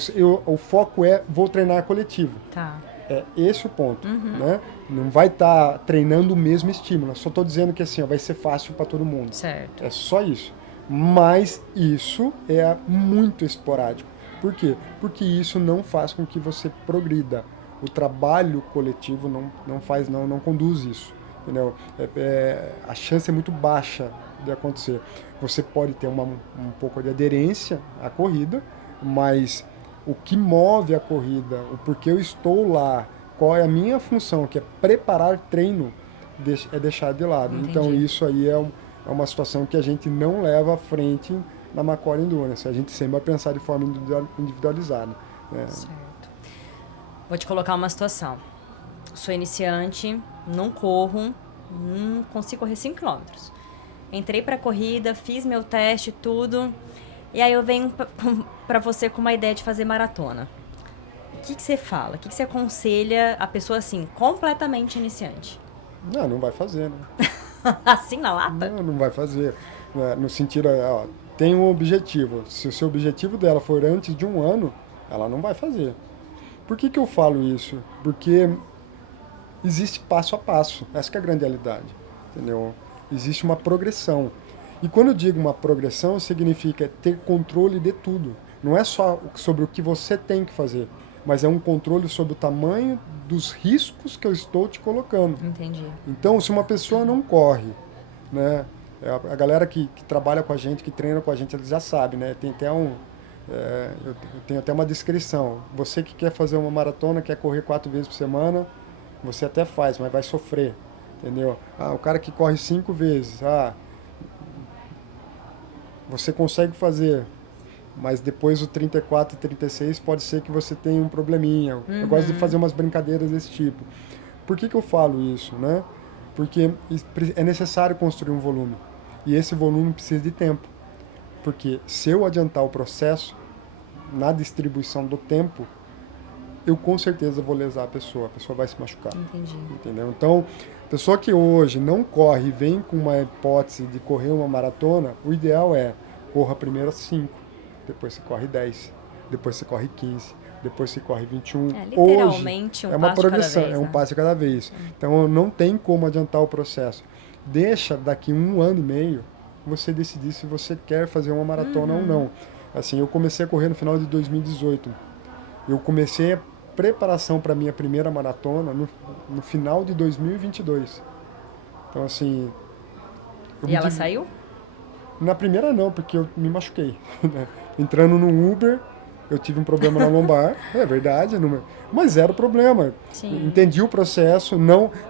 o foco vou treinar coletivo. Tá. É esse o ponto, né? Não vai estar treinando o mesmo estímulo. Só estou dizendo que assim, vai ser fácil para todo mundo. Certo. É só isso. Mas isso é muito esporádico. Por quê? Porque isso não faz com que você progrida. O trabalho coletivo não conduz isso. Entendeu? A chance é muito baixa de acontecer. Você pode ter um pouco de aderência à corrida, mas o que move a corrida, o porquê eu estou lá, qual é a minha função, que é preparar treino, é deixar de lado. Entendi. Então isso aí é uma situação que a gente não leva à frente na Macora Endurance. A gente sempre vai pensar de forma individualizada. Né? Certo. Vou te colocar uma situação. Sou iniciante, não corro, não consigo correr 5 km. Entrei pra corrida, fiz meu teste, tudo, e aí eu venho pra você com uma ideia de fazer maratona. O que você fala? O que você aconselha a pessoa assim, completamente iniciante? Não vai fazer, né? Assim na lata? Não vai fazer. No sentido, tem um objetivo. Se o seu objetivo dela for antes de 1 ano, ela não vai fazer. Por que eu falo isso? Porque existe passo a passo. Essa que é a grande realidade. Entendeu? Existe uma progressão. E quando eu digo uma progressão, significa ter controle de tudo. Não é só sobre o que você tem que fazer, mas é um controle sobre o tamanho dos riscos que eu estou te colocando. Entendi. Então, se uma pessoa não corre, né? A galera que trabalha com a gente, que treina com a gente, eles já sabem, né? Tem até eu tenho até uma descrição. Você que quer fazer uma maratona, quer correr 4 vezes por semana, você até faz, mas vai sofrer, entendeu? O cara que corre 5 vezes, você consegue fazer, mas depois o 34 e 36 pode ser que você tenha um probleminha. Eu gosto de fazer umas brincadeiras desse tipo. Por que eu falo isso, né? Porque é necessário construir um volume. E esse volume precisa de tempo. Porque se eu adiantar o processo na distribuição do tempo, eu com certeza vou lesar a pessoa vai se machucar. Entendi. Entendeu? Então, a pessoa que hoje não corre e vem com uma hipótese de correr uma maratona, o ideal é corra primeiro 5, depois você corre 10, depois você corre 15, depois você corre 21. Literalmente hoje, é uma progressão, é um passo cada vez. Então não tem como adiantar o processo. Deixa daqui 1 ano e meio você decidir se você quer fazer uma maratona ou não. Assim, eu comecei a correr no final de 2018. Eu comecei a preparação para minha primeira maratona no final de 2022. Então assim... E ela saiu? Na primeira não, porque eu me machuquei. Entrando no Uber, eu tive um problema na lombar, é verdade, mas era o problema. Sim. Entendi o processo,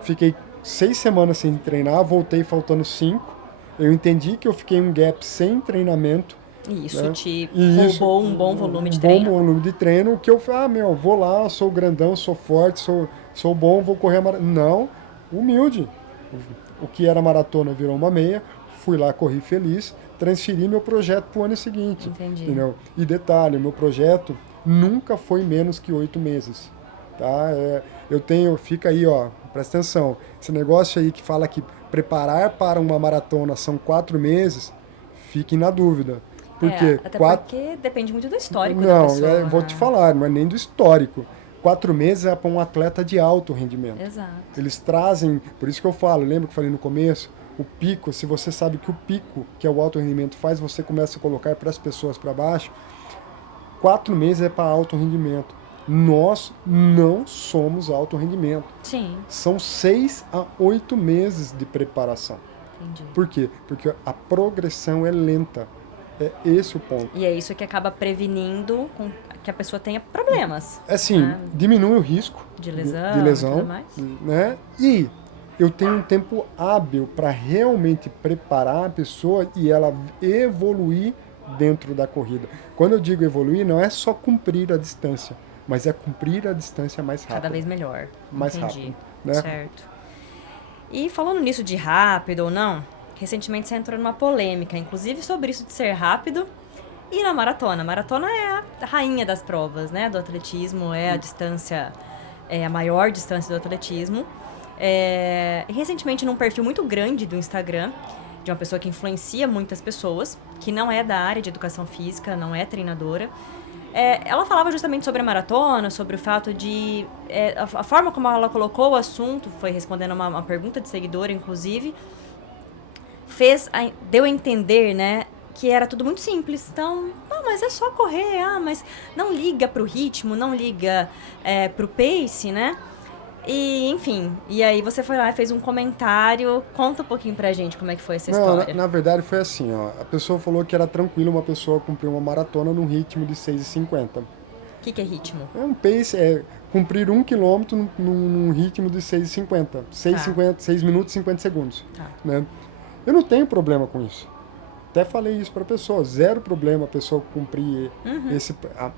fiquei 6 semanas sem treinar, voltei faltando 5. Eu entendi que eu fiquei um gap sem treinamento. Isso, né? te roubou um bom volume de treino. Um bom volume de treino, que eu falei, vou lá, sou grandão, sou forte, sou bom, vou correr a maratona. Não, humilde. O que era maratona virou uma meia, fui lá, corri feliz, transferi meu projeto para o ano seguinte. Entendi. Entendeu? E detalhe, meu projeto nunca foi menos que 8 meses. Tá? Fica aí, ó, presta atenção, esse negócio aí que fala que preparar para uma maratona são 4 meses, fiquem na dúvida. Porque até porque depende muito do histórico da não, pessoa. vou te falar, não é nem do histórico. 4 meses é para um atleta de alto rendimento. Exato. Eles trazem, por isso que eu falo, lembra que eu falei no começo, o pico, se você sabe que o pico, que é o alto rendimento, faz, você começa a colocar para as pessoas para baixo, 4 meses é para alto rendimento. Nós não somos alto rendimento. Sim. São 6 a 8 meses de preparação. Entendi. Por quê? Porque a progressão é lenta. É esse o ponto. E é isso que acaba prevenindo que a pessoa tenha problemas. É assim, diminui o risco de lesão, de tudo mais. Né? E eu tenho um tempo hábil para realmente preparar a pessoa e ela evoluir dentro da corrida. Quando eu digo evoluir, não é só cumprir a distância, mas é cumprir a distância mais rápido. Cada vez melhor. Mais Entendi. rápido. Né? Certo. E falando nisso de rápido ou não, recentemente você entrou numa polêmica, inclusive sobre isso de ser rápido e na maratona. A maratona é a rainha das provas, né? Do atletismo, é a distância, é a maior distância do atletismo. Recentemente, num perfil muito grande do Instagram, de uma pessoa que influencia muitas pessoas, que não é da área de educação física, não é treinadora, ela falava justamente sobre a maratona, sobre o fato de... a forma como ela colocou o assunto, foi respondendo uma pergunta de seguidora, inclusive, deu a entender, né, que era tudo muito simples. Então, mas é só correr, mas não liga pro ritmo, não liga pro pace, né? E, enfim, e aí você foi lá e fez um comentário. Conta um pouquinho pra gente como é que foi essa história. Na verdade foi assim, ó. A pessoa falou que era tranquilo uma pessoa cumprir uma maratona num ritmo de 6,50. O que é ritmo? É um pace, cumprir 1 quilômetro num ritmo de 6,50. 6 minutos e 50 segundos. Tá. Né? Eu não tenho problema com isso. Até falei isso para a pessoa, 0 problema a pessoa cumprir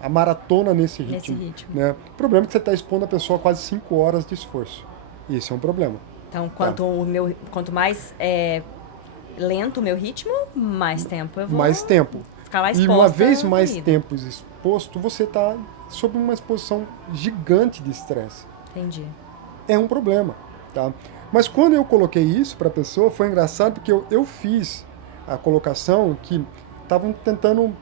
a maratona nesse ritmo. Né? O problema é que você está expondo a pessoa a quase 5 horas de esforço. Isso é um problema. Então, quanto mais lento o meu ritmo, mais tempo eu vou... Mais tempo. Ficar lá exposta. E uma vez mais tempo exposto, você está sob uma exposição gigante de estresse. Entendi. É um problema. Tá? Mas quando eu coloquei isso para a pessoa, foi engraçado porque eu fiz a colocação que estavam tentando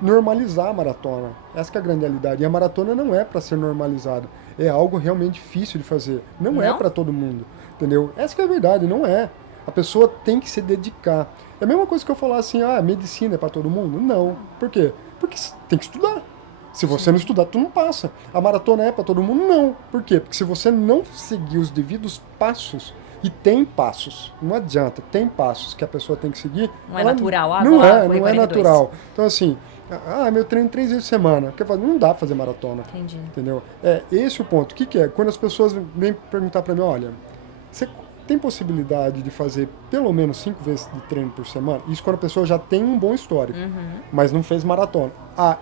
normalizar a maratona. Essa que é a grande realidade. E a maratona não é para ser normalizada. É algo realmente difícil de fazer. Não é para todo mundo. Entendeu? Essa que é a verdade, não é. A pessoa tem que se dedicar. É a mesma coisa que eu falar assim, medicina é para todo mundo? Não. Por quê? Porque você tem que estudar. Se você não estudar, tu não passa. A maratona é para todo mundo? Não. Por quê? Porque se você não seguir os devidos passos, e tem passos, não adianta, tem passos que a pessoa tem que seguir. Não é natural. Não é natural. Então assim, meu treino 3 vezes por semana. Não dá pra fazer maratona. Entendi. Entendeu? Esse é o ponto. O que é? Quando as pessoas vêm perguntar para mim, olha, você tem possibilidade de fazer pelo menos 5 vezes de treino por semana? Isso quando a pessoa já tem um bom histórico, mas não fez maratona.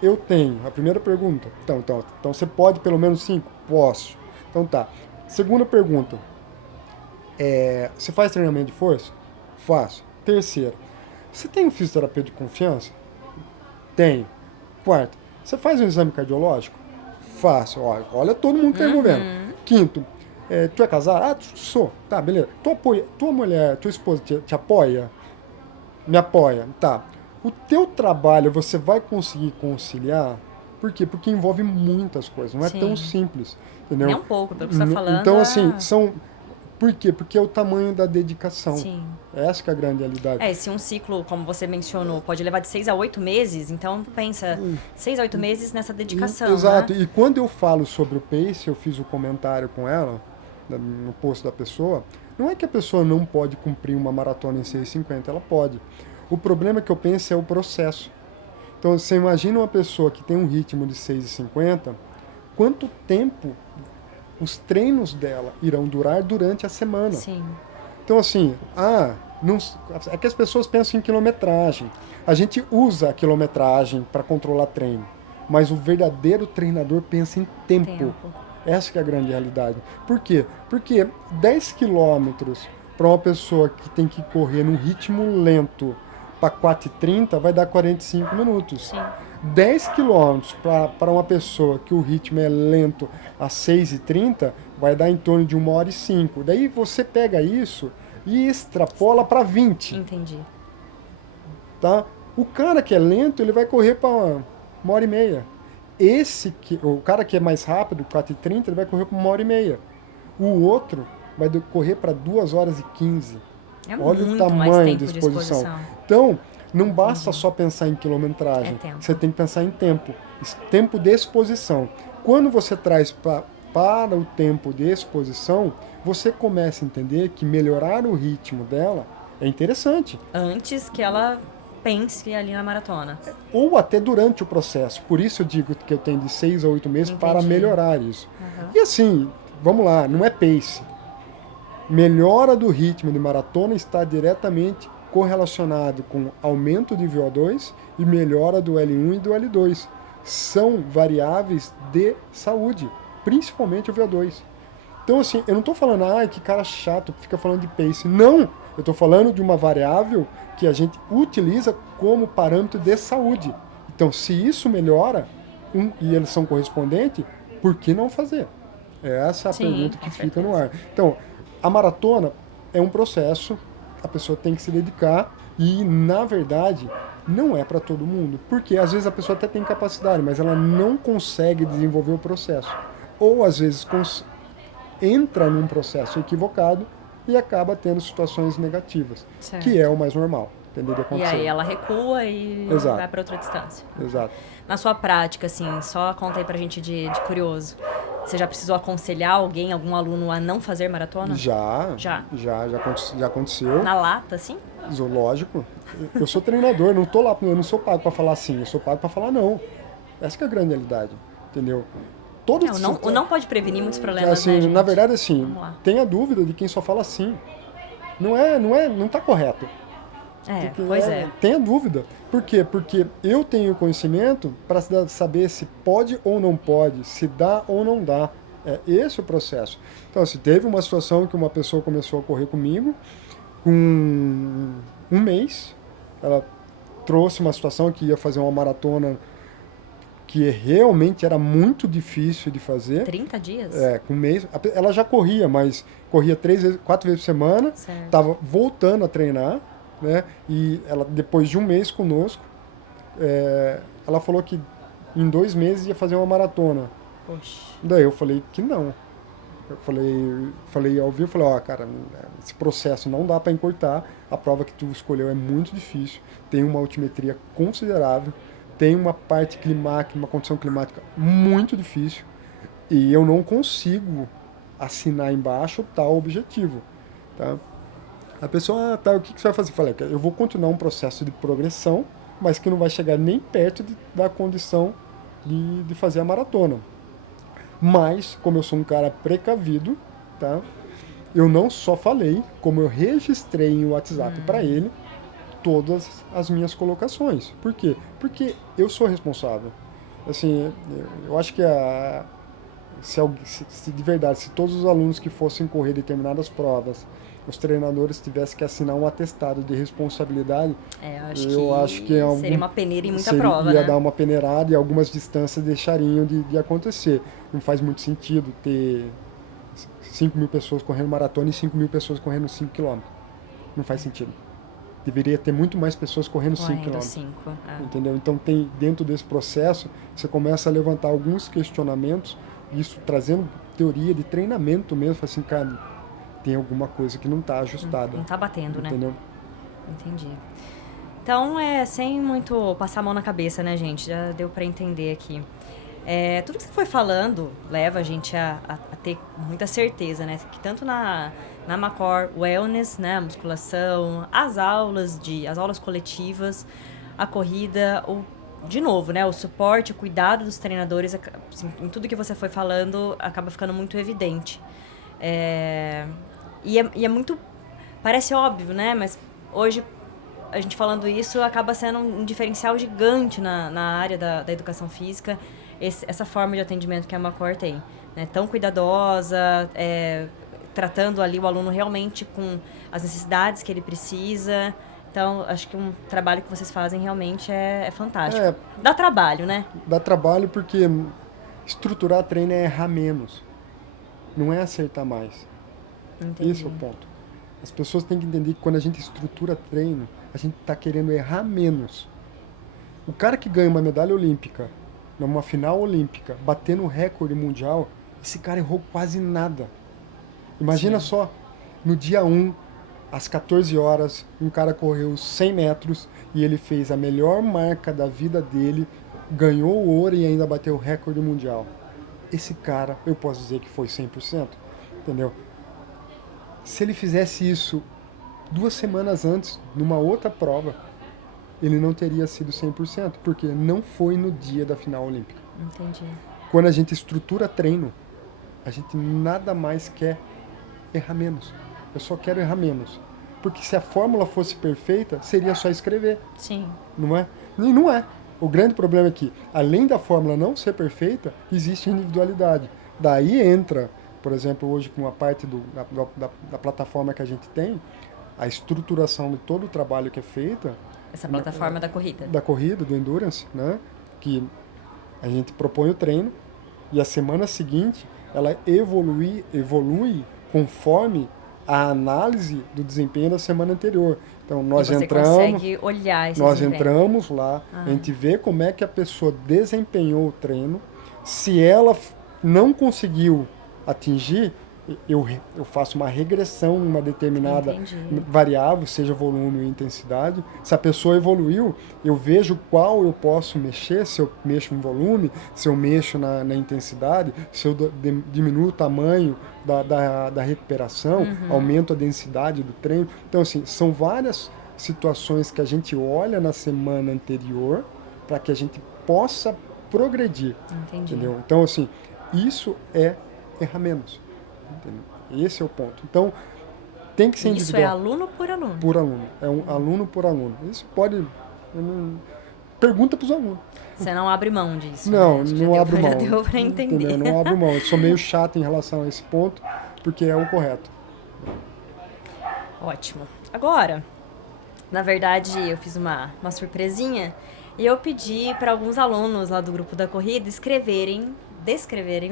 Eu tenho. A primeira pergunta. Então você pode pelo menos 5? Posso. Então tá. Segunda pergunta. Você faz treinamento de força? Faço. Terceira. Você tem um fisioterapeuta de confiança? Tenho. Quarta. Você faz um exame cardiológico? Faço. Olha todo mundo que tá envolvendo. Quinto. Tu é casado? Sou. Tá, beleza. Tua mulher, tua esposa te apoia? Me apoia. Tá. O teu trabalho você vai conseguir conciliar? Por quê? Porque envolve muitas coisas. Não é tão simples. Entendeu? Nem um pouco, pelo que você tá falando. Então, assim, Por quê? Porque é o tamanho da dedicação. Sim. Essa que é a grande realidade. Se um ciclo, como você mencionou, pode levar de 6 a 8 meses, então pensa, 6 a 8 meses nessa dedicação. Exato. Né? E quando eu falo sobre o pace, eu fiz o comentário com ela, no post da pessoa, não é que a pessoa não pode cumprir uma maratona em 6,50, ela pode. O problema que eu penso é o processo. Então, você imagina uma pessoa que tem um ritmo de 6,50, quanto tempo os treinos dela irão durar durante a semana. Sim. Então, assim, é que as pessoas pensam em quilometragem. A gente usa a quilometragem para controlar treino, mas o verdadeiro treinador pensa em tempo. Essa que é a grande realidade. Por quê? Porque 10 quilômetros para uma pessoa que tem que correr num ritmo lento para 4,30 vai dar 45 minutos. Sim. 10 quilômetros para uma pessoa que o ritmo é lento a 6:30, vai dar em torno de 1h05. Daí você pega isso e extrapola para 20. Entendi. Tá? O cara que é lento, ele vai correr para 1h30. O cara que é mais rápido, 4:30, ele vai correr para 1h30. O outro vai correr para 2h15. Olha o tamanho de exposição. Então, não basta só pensar em quilometragem. Você tem que pensar em tempo. Tempo de exposição. Quando você traz para o tempo de exposição, você começa a entender que melhorar o ritmo dela é interessante. Antes que ela pense ali na maratona. Ou até durante o processo. Por isso eu digo que eu tenho de 6 a 8 meses para melhorar isso. E assim, vamos lá, não é pace. Melhora do ritmo de maratona está diretamente correlacionado com aumento de VO2 e melhora do L1 e do L2. São variáveis de saúde, principalmente o VO2. Então, assim, eu não estou falando, que cara chato, fica falando de pace. Não! Eu estou falando de uma variável que a gente utiliza como parâmetro de saúde. Então, se isso melhora, e eles são correspondentes, por que não fazer? Essa é a pergunta que fica no ar. Então, a maratona é um processo, a pessoa tem que se dedicar e, na verdade, não é para todo mundo. Porque às vezes a pessoa até tem capacidade, mas ela não consegue desenvolver o processo. Ou às vezes entra num processo equivocado e acaba tendo situações negativas, que é o mais normal. De acontecer. E aí ela recua e vai para outra distância. Exato. Na sua prática, assim, só conta aí pra gente de curioso. Você já precisou aconselhar alguém, algum aluno, a não fazer maratona? Já aconteceu. Na lata, assim? Lógico. Eu sou treinador, eu não sou pago para falar sim, eu sou pago para falar não. Essa que é a grande realidade, entendeu? O não pode prevenir muitos problemas, assim, né, gente? Na verdade, assim, tenha dúvida de quem só fala sim. Não tá correto. Tenha dúvida. Por quê? Porque eu tenho conhecimento para saber se pode ou não pode, se dá ou não dá. É esse o processo. Então, se teve uma situação que uma pessoa começou a correr comigo, com um mês, ela trouxe uma situação que ia fazer uma maratona que realmente era muito difícil de fazer. 30 dias? Com um mês. Ela já corria, mas corria 4 vezes por semana, estava voltando a treinar, né? E ela, depois de um mês conosco, ela falou que em 2 meses ia fazer uma maratona. Poxa. Daí eu falei que não. Eu falei ao vivo, cara, esse processo não dá para encurtar, a prova que tu escolheu é muito difícil, tem uma altimetria considerável, tem uma parte climática, uma condição climática muito difícil, e eu não consigo assinar embaixo tal objetivo, tá? A pessoa, o que você vai fazer? Eu falei, eu vou continuar um processo de progressão, mas que não vai chegar nem perto da condição de fazer a maratona. Mas, como eu sou um cara precavido, tá? Eu não só falei, como eu registrei em WhatsApp para ele todas as minhas colocações. Por quê? Porque eu sou responsável. Assim, eu acho que se de verdade, se todos os alunos que fossem correr determinadas provas, os treinadores tivessem que assinar um atestado de responsabilidade, eu acho que seria uma peneira em muita prova, ia dar uma peneirada e algumas distâncias deixariam de acontecer. Não faz muito sentido ter 5.000 pessoas correndo maratona e 5.000 pessoas correndo 5 km. Não faz sentido. Deveria ter muito mais pessoas correndo 5 km. Entendeu? Então, tem dentro desse processo, você começa a levantar alguns questionamentos, isso trazendo teoria de treinamento mesmo, assim, cara, tem alguma coisa que não está ajustada. Não está batendo, entendeu? Né? Entendi. Então, sem muito passar a mão na cabeça, né, gente? Já deu para entender aqui. Tudo que você foi falando leva a gente a ter muita certeza, né? Que tanto na Macor Wellness, né, a musculação, as aulas coletivas, a corrida, de novo, né, o suporte, o cuidado dos treinadores, assim, em tudo que você foi falando, acaba ficando muito evidente. E é muito... Parece óbvio, né? Mas hoje, a gente falando isso, acaba sendo um diferencial gigante na área da educação física, essa forma de atendimento que a Macor tem, né? Tão cuidadosa, tratando ali o aluno realmente com as necessidades que ele precisa. Então, acho que um trabalho que vocês fazem realmente é fantástico. É, Dá trabalho, né? dá trabalho porque estruturar treino é errar menos, não é acertar mais. Entendi. Esse é o ponto. As pessoas têm que entender que quando a gente estrutura treino, a gente está querendo errar menos. O cara que ganha uma medalha olímpica, numa final olímpica, batendo o recorde mundial, esse cara errou quase nada. Imagina só, no dia 1, às 14 horas, um cara correu 100 metros e ele fez a melhor marca da vida dele, ganhou o ouro e ainda bateu o recorde mundial. Esse cara, eu posso dizer que foi 100%, entendeu? Se ele fizesse isso 2 semanas antes, numa outra prova, ele não teria sido 100%, porque não foi no dia da final olímpica. Entendi. Quando a gente estrutura treino, a gente nada mais quer errar menos. Eu só quero errar menos. Porque se a fórmula fosse perfeita, seria só escrever, Sim. não é? E não é. O grande problema é que, além da fórmula não ser perfeita, existe individualidade. Daí entra, por exemplo, hoje com a parte da plataforma que a gente tem, a estruturação de todo o trabalho que é feita, Essa plataforma da corrida. da corrida, do endurance, né? Que a gente propõe o treino e a semana seguinte ela evolui conforme a análise do desempenho da semana anterior. Então nós E você consegue olhar esse desempenho. entramos lá, a gente vê como é que a pessoa desempenhou o treino. Se ela não conseguiu atingir, eu faço uma regressão numa determinada variável, seja volume ou intensidade. Se a pessoa evoluiu, eu vejo qual eu posso mexer, se eu mexo em volume, se eu mexo na intensidade, se eu diminuo o tamanho da recuperação, aumento a densidade do treino. Então, assim, são várias situações que a gente olha na semana anterior para que a gente possa progredir. Entendi. Entendeu? Então, assim, isso é errar menos. Entendeu? Esse é o ponto. Então, tem que ser individual. Isso é aluno por aluno? Por aluno. É um aluno por aluno. Isso pode... Pergunta para os alunos. Você não abre mão disso? Não, né? não abro mão. Já deu para entender. Entendeu? Não abro mão. Eu sou meio chato em relação a esse ponto, porque é o correto. Ótimo. Agora, na verdade, eu fiz uma surpresinha e eu pedi para alguns alunos lá do grupo da corrida descreverem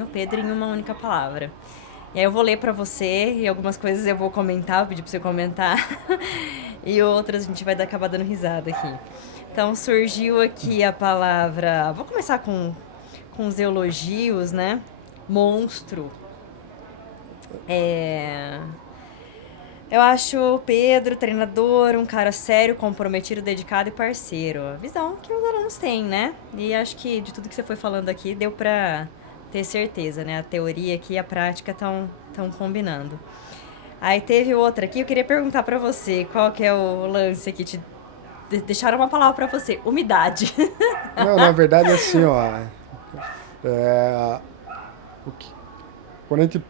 o Pedro em uma única palavra. E aí eu vou ler para você e algumas coisas eu vou comentar, vou pedir para você comentar e outras a gente vai acabar dando risada aqui. Então surgiu aqui a palavra, vou começar com os elogios, né? Monstro. Eu acho o Pedro, treinador, um cara sério, comprometido, dedicado e parceiro. A visão que os alunos têm, né? E acho que de tudo que você foi falando aqui deu pra ter certeza, né? A teoria aqui e a prática estão combinando. Aí teve outra aqui, eu queria perguntar pra você, qual que é o lance aqui? Deixaram uma palavra pra você, umidade. Não, na verdade é assim, ó. Quando a gente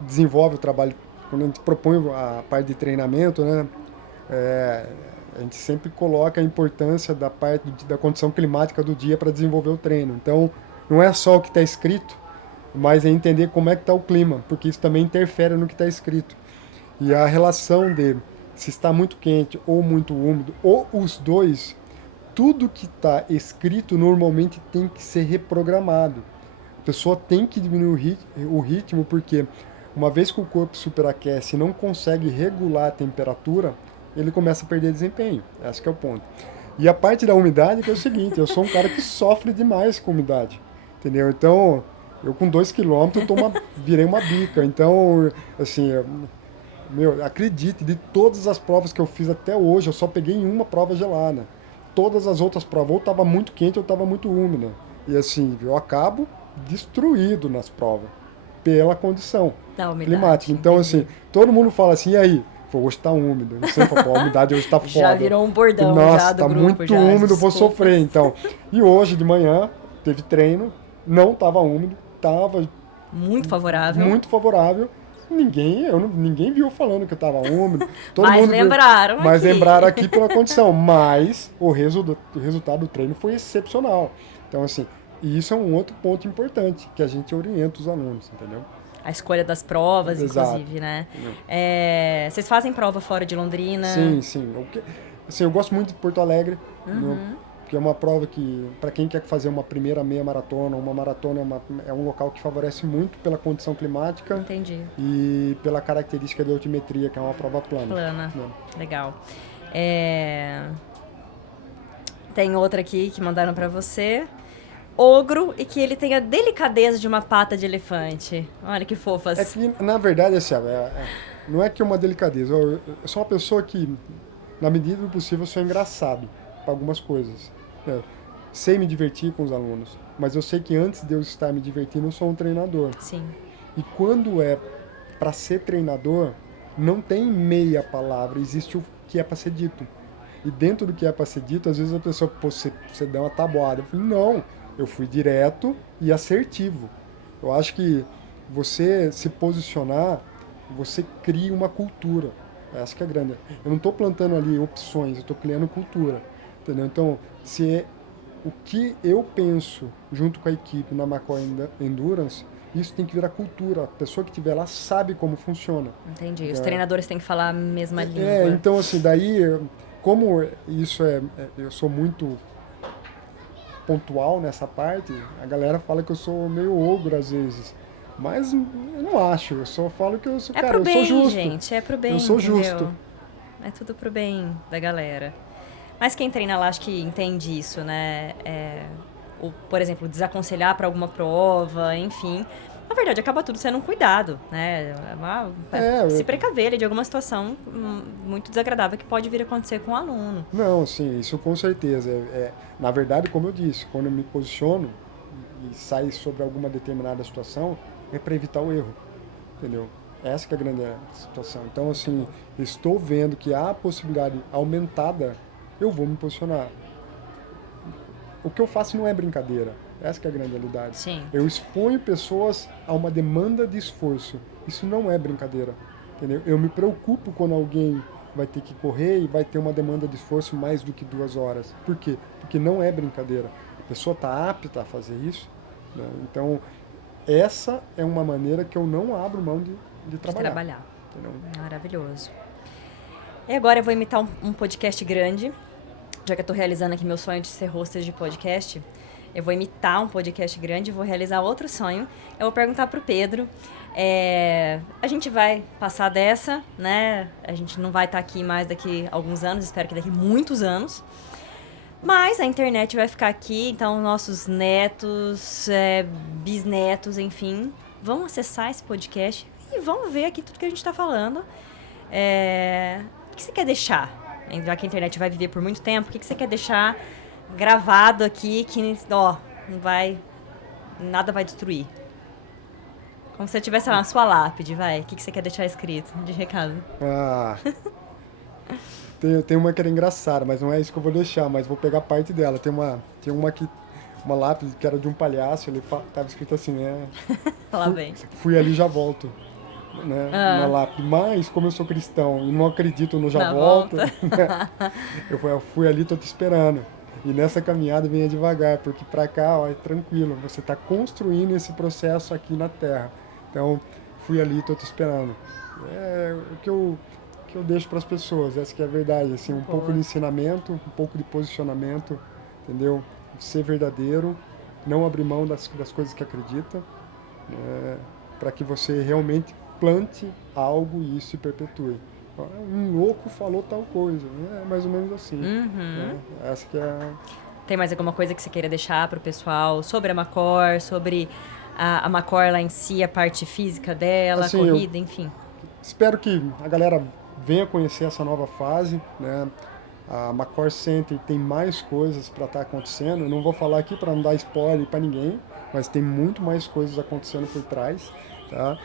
desenvolve o trabalho, quando a gente propõe a parte de treinamento, né? A gente sempre coloca a importância da parte da condição climática do dia para desenvolver o treino. Então, não é só o que está escrito, mas é entender como é que está o clima, porque isso também interfere no que está escrito. E a relação de se está muito quente ou muito úmido, ou os dois, tudo que está escrito normalmente tem que ser reprogramado. A pessoa tem que diminuir o ritmo, porque uma vez que o corpo superaquece e não consegue regular a temperatura, ele começa a perder desempenho. Esse que é o ponto. E a parte da umidade que é o seguinte, eu sou um cara que sofre demais com umidade, entendeu? Então, eu com 2 quilômetros virei uma bica. Então, assim, acredite, de todas as provas que eu fiz até hoje, eu só peguei em uma prova gelada. Todas as outras provas, ou estava muito quente ou estava muito úmida. E assim, eu acabo destruído nas provas, pela condição climática. Então, assim, todo mundo fala assim, e aí? Hoje está úmido. Não sei, a umidade hoje está foda. Já virou um bordão. Nossa, já do tá grupo, muito já, úmido, desculpa. vou sofrer. Então. E hoje de manhã teve treino, não estava úmido, estava muito favorável. Muito favorável. Ninguém viu falando que estava úmido. Todo mas mundo lembraram viu, mas aqui. lembraram aqui pela condição. Mas o resultado do treino foi excepcional. Então, assim, isso é um outro ponto importante que a gente orienta os alunos, entendeu? a escolha das provas, Exato. inclusive, né? Vocês fazem prova fora de Londrina? Sim. Assim, eu gosto muito de Porto Alegre, né? Porque é uma prova que, para quem quer fazer uma primeira meia maratona, uma maratona é um local que favorece muito pela condição climática Entendi. e pela característica de altimetria, que é uma prova plana. Plana. Né? Legal. Tem outra aqui que mandaram pra você. Ogro e que ele tem a delicadeza de uma pata de elefante. Olha que fofas. É que, na verdade, assim, não é que é uma delicadeza. Eu sou uma pessoa que, na medida do possível, sou engraçado para algumas coisas. Sei me divertir com os alunos, mas eu sei que antes de eu estar me divertindo, eu sou um treinador. Sim. E quando é para ser treinador, não tem meia palavra, existe o que é para ser dito. E dentro do que é para ser dito, às vezes a pessoa, pô, você dá uma tabuada. Eu falei, não, eu fui direto e assertivo. Eu acho que você se posicionar, você cria uma cultura. Essa que é grande. Eu não estou plantando ali opções, eu estou criando cultura. Entendeu? Então, o que eu penso junto com a equipe na Macor Endurance, isso tem que virar cultura. A pessoa que estiver lá sabe como funciona. Entendi. Os treinadores têm que falar a mesma língua. Então assim, daí, como isso eu sou muito pontual nessa parte, a galera fala que eu sou meio ogro às vezes. Mas eu não acho, eu só falo que eu sou, cara, eu sou justo. Gente, é pro bem, eu sou entendeu? justo. É tudo pro bem da galera. Mas quem treina lá, acho que entende isso, né? Por exemplo, desaconselhar para alguma prova, enfim. Na verdade, acaba tudo sendo um cuidado, né? Se precaver ali de alguma situação muito desagradável que pode vir a acontecer com o aluno. Não, sim, isso com certeza. Na verdade, como eu disse, quando eu me posiciono e saio sobre alguma determinada situação, é para evitar o erro, entendeu? Essa que é a grande situação. Então, assim, estou vendo que há a possibilidade aumentada, eu vou me posicionar. O que eu faço não é brincadeira. Essa que é a grande realidade. Sim. Eu exponho pessoas a uma demanda de esforço. Isso não é brincadeira, entendeu? Eu me preocupo quando alguém vai ter que correr e vai ter uma demanda de esforço mais do que 2 horas. Por quê? Porque não é brincadeira. A pessoa está apta a fazer isso, né? Então, essa é uma maneira que eu não abro mão de trabalhar. Entendeu? Maravilhoso. E agora eu vou imitar um podcast grande, já que eu estou realizando aqui meu sonho de ser hoster de podcast. Eu vou imitar um podcast grande e vou realizar outro sonho. Eu vou perguntar pro Pedro. A gente vai passar dessa, né? A gente não vai estar aqui mais daqui a alguns anos, espero que daqui a muitos anos. Mas a internet vai ficar aqui, então nossos netos, bisnetos, enfim, vão acessar esse podcast e vão ver aqui tudo que a gente está falando. O que você quer deixar? Já que a internet vai viver por muito tempo, o que você quer deixar gravado aqui que, nada vai destruir? Como se você tivesse lá na sua lápide, vai. O que você quer deixar escrito de recado? Tem uma que era engraçada, mas não é isso que eu vou deixar, mas vou pegar parte dela. Tem uma lápide que era de um palhaço, ele tava escrito assim, né? Lá vem. Fui ali, já volto. Né? Uma lápide. Mas, como eu sou cristão e não acredito no já volto, né? eu fui ali, tô te esperando. E nessa caminhada venha devagar, porque para cá, ó, é tranquilo, você está construindo esse processo aqui na Terra. Então, fui ali, tô te esperando. É o que eu deixo para as pessoas, essa que é a verdade, assim, um pouco de ensinamento, um pouco de posicionamento, entendeu? Ser verdadeiro, não abrir mão das coisas que acredita, para que você realmente plante algo e isso se perpetue. Um louco falou tal coisa, é mais ou menos assim. Né? Essa que é. Tem mais alguma coisa que você queira deixar para o pessoal sobre a Macor, sobre a Macor lá em si, a parte física dela, assim, a corrida, enfim? Espero que a galera venha conhecer essa nova fase, né? A Macor Center tem mais coisas para estar acontecendo. Eu não vou falar aqui para não dar spoiler para ninguém, mas tem muito mais coisas acontecendo por trás, tá?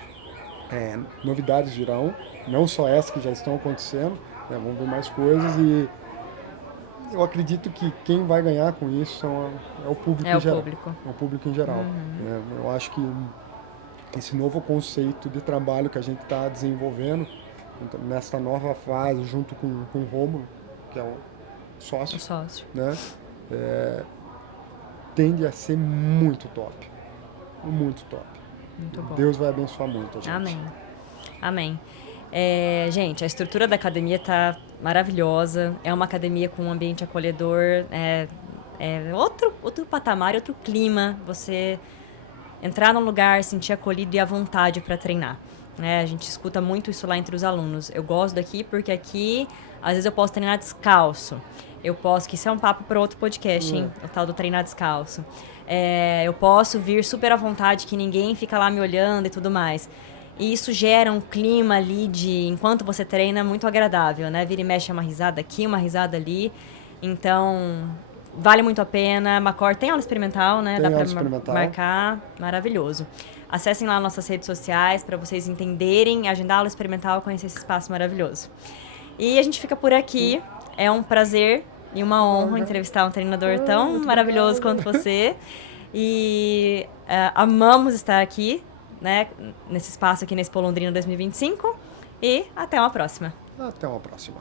Novidades virão, não só essas que já estão acontecendo, né? Vamos ver mais coisas e eu acredito que quem vai ganhar com isso é o público em geral. É o público em geral. Né? Eu acho que esse novo conceito de trabalho que a gente está desenvolvendo nessa nova fase, junto com o Rômulo, que é o sócio. Né? Tende a ser muito top. Muito top. Muito bom. Deus vai abençoar muito a gente. Amém. Amém. Gente, a estrutura da academia tá maravilhosa. É uma academia com um ambiente acolhedor. É outro patamar, outro clima. Você entrar num lugar, sentir acolhido e à vontade para treinar. A gente escuta muito isso lá entre os alunos. Eu gosto daqui porque aqui, às vezes eu posso treinar descalço. Eu posso, que isso é um papo para outro podcast, hein? O tal do treinar descalço. Eu posso vir super à vontade, que ninguém fica lá me olhando e tudo mais. E isso gera um clima ali de, enquanto você treina, muito agradável, né? Vira e mexe uma risada aqui, uma risada ali. Então, vale muito a pena. Macor tem aula experimental, né? Tem Dá aula pra experimental. marcar. Maravilhoso. Acessem lá nossas redes sociais para vocês entenderem, agendar aula experimental, conhecer esse espaço maravilhoso. E a gente fica por aqui. É um prazer e uma honra entrevistar um treinador tão maravilhoso quanto você. E amamos estar aqui, né, nesse espaço aqui na Expo Londrina 2025. E até uma próxima. Até uma próxima.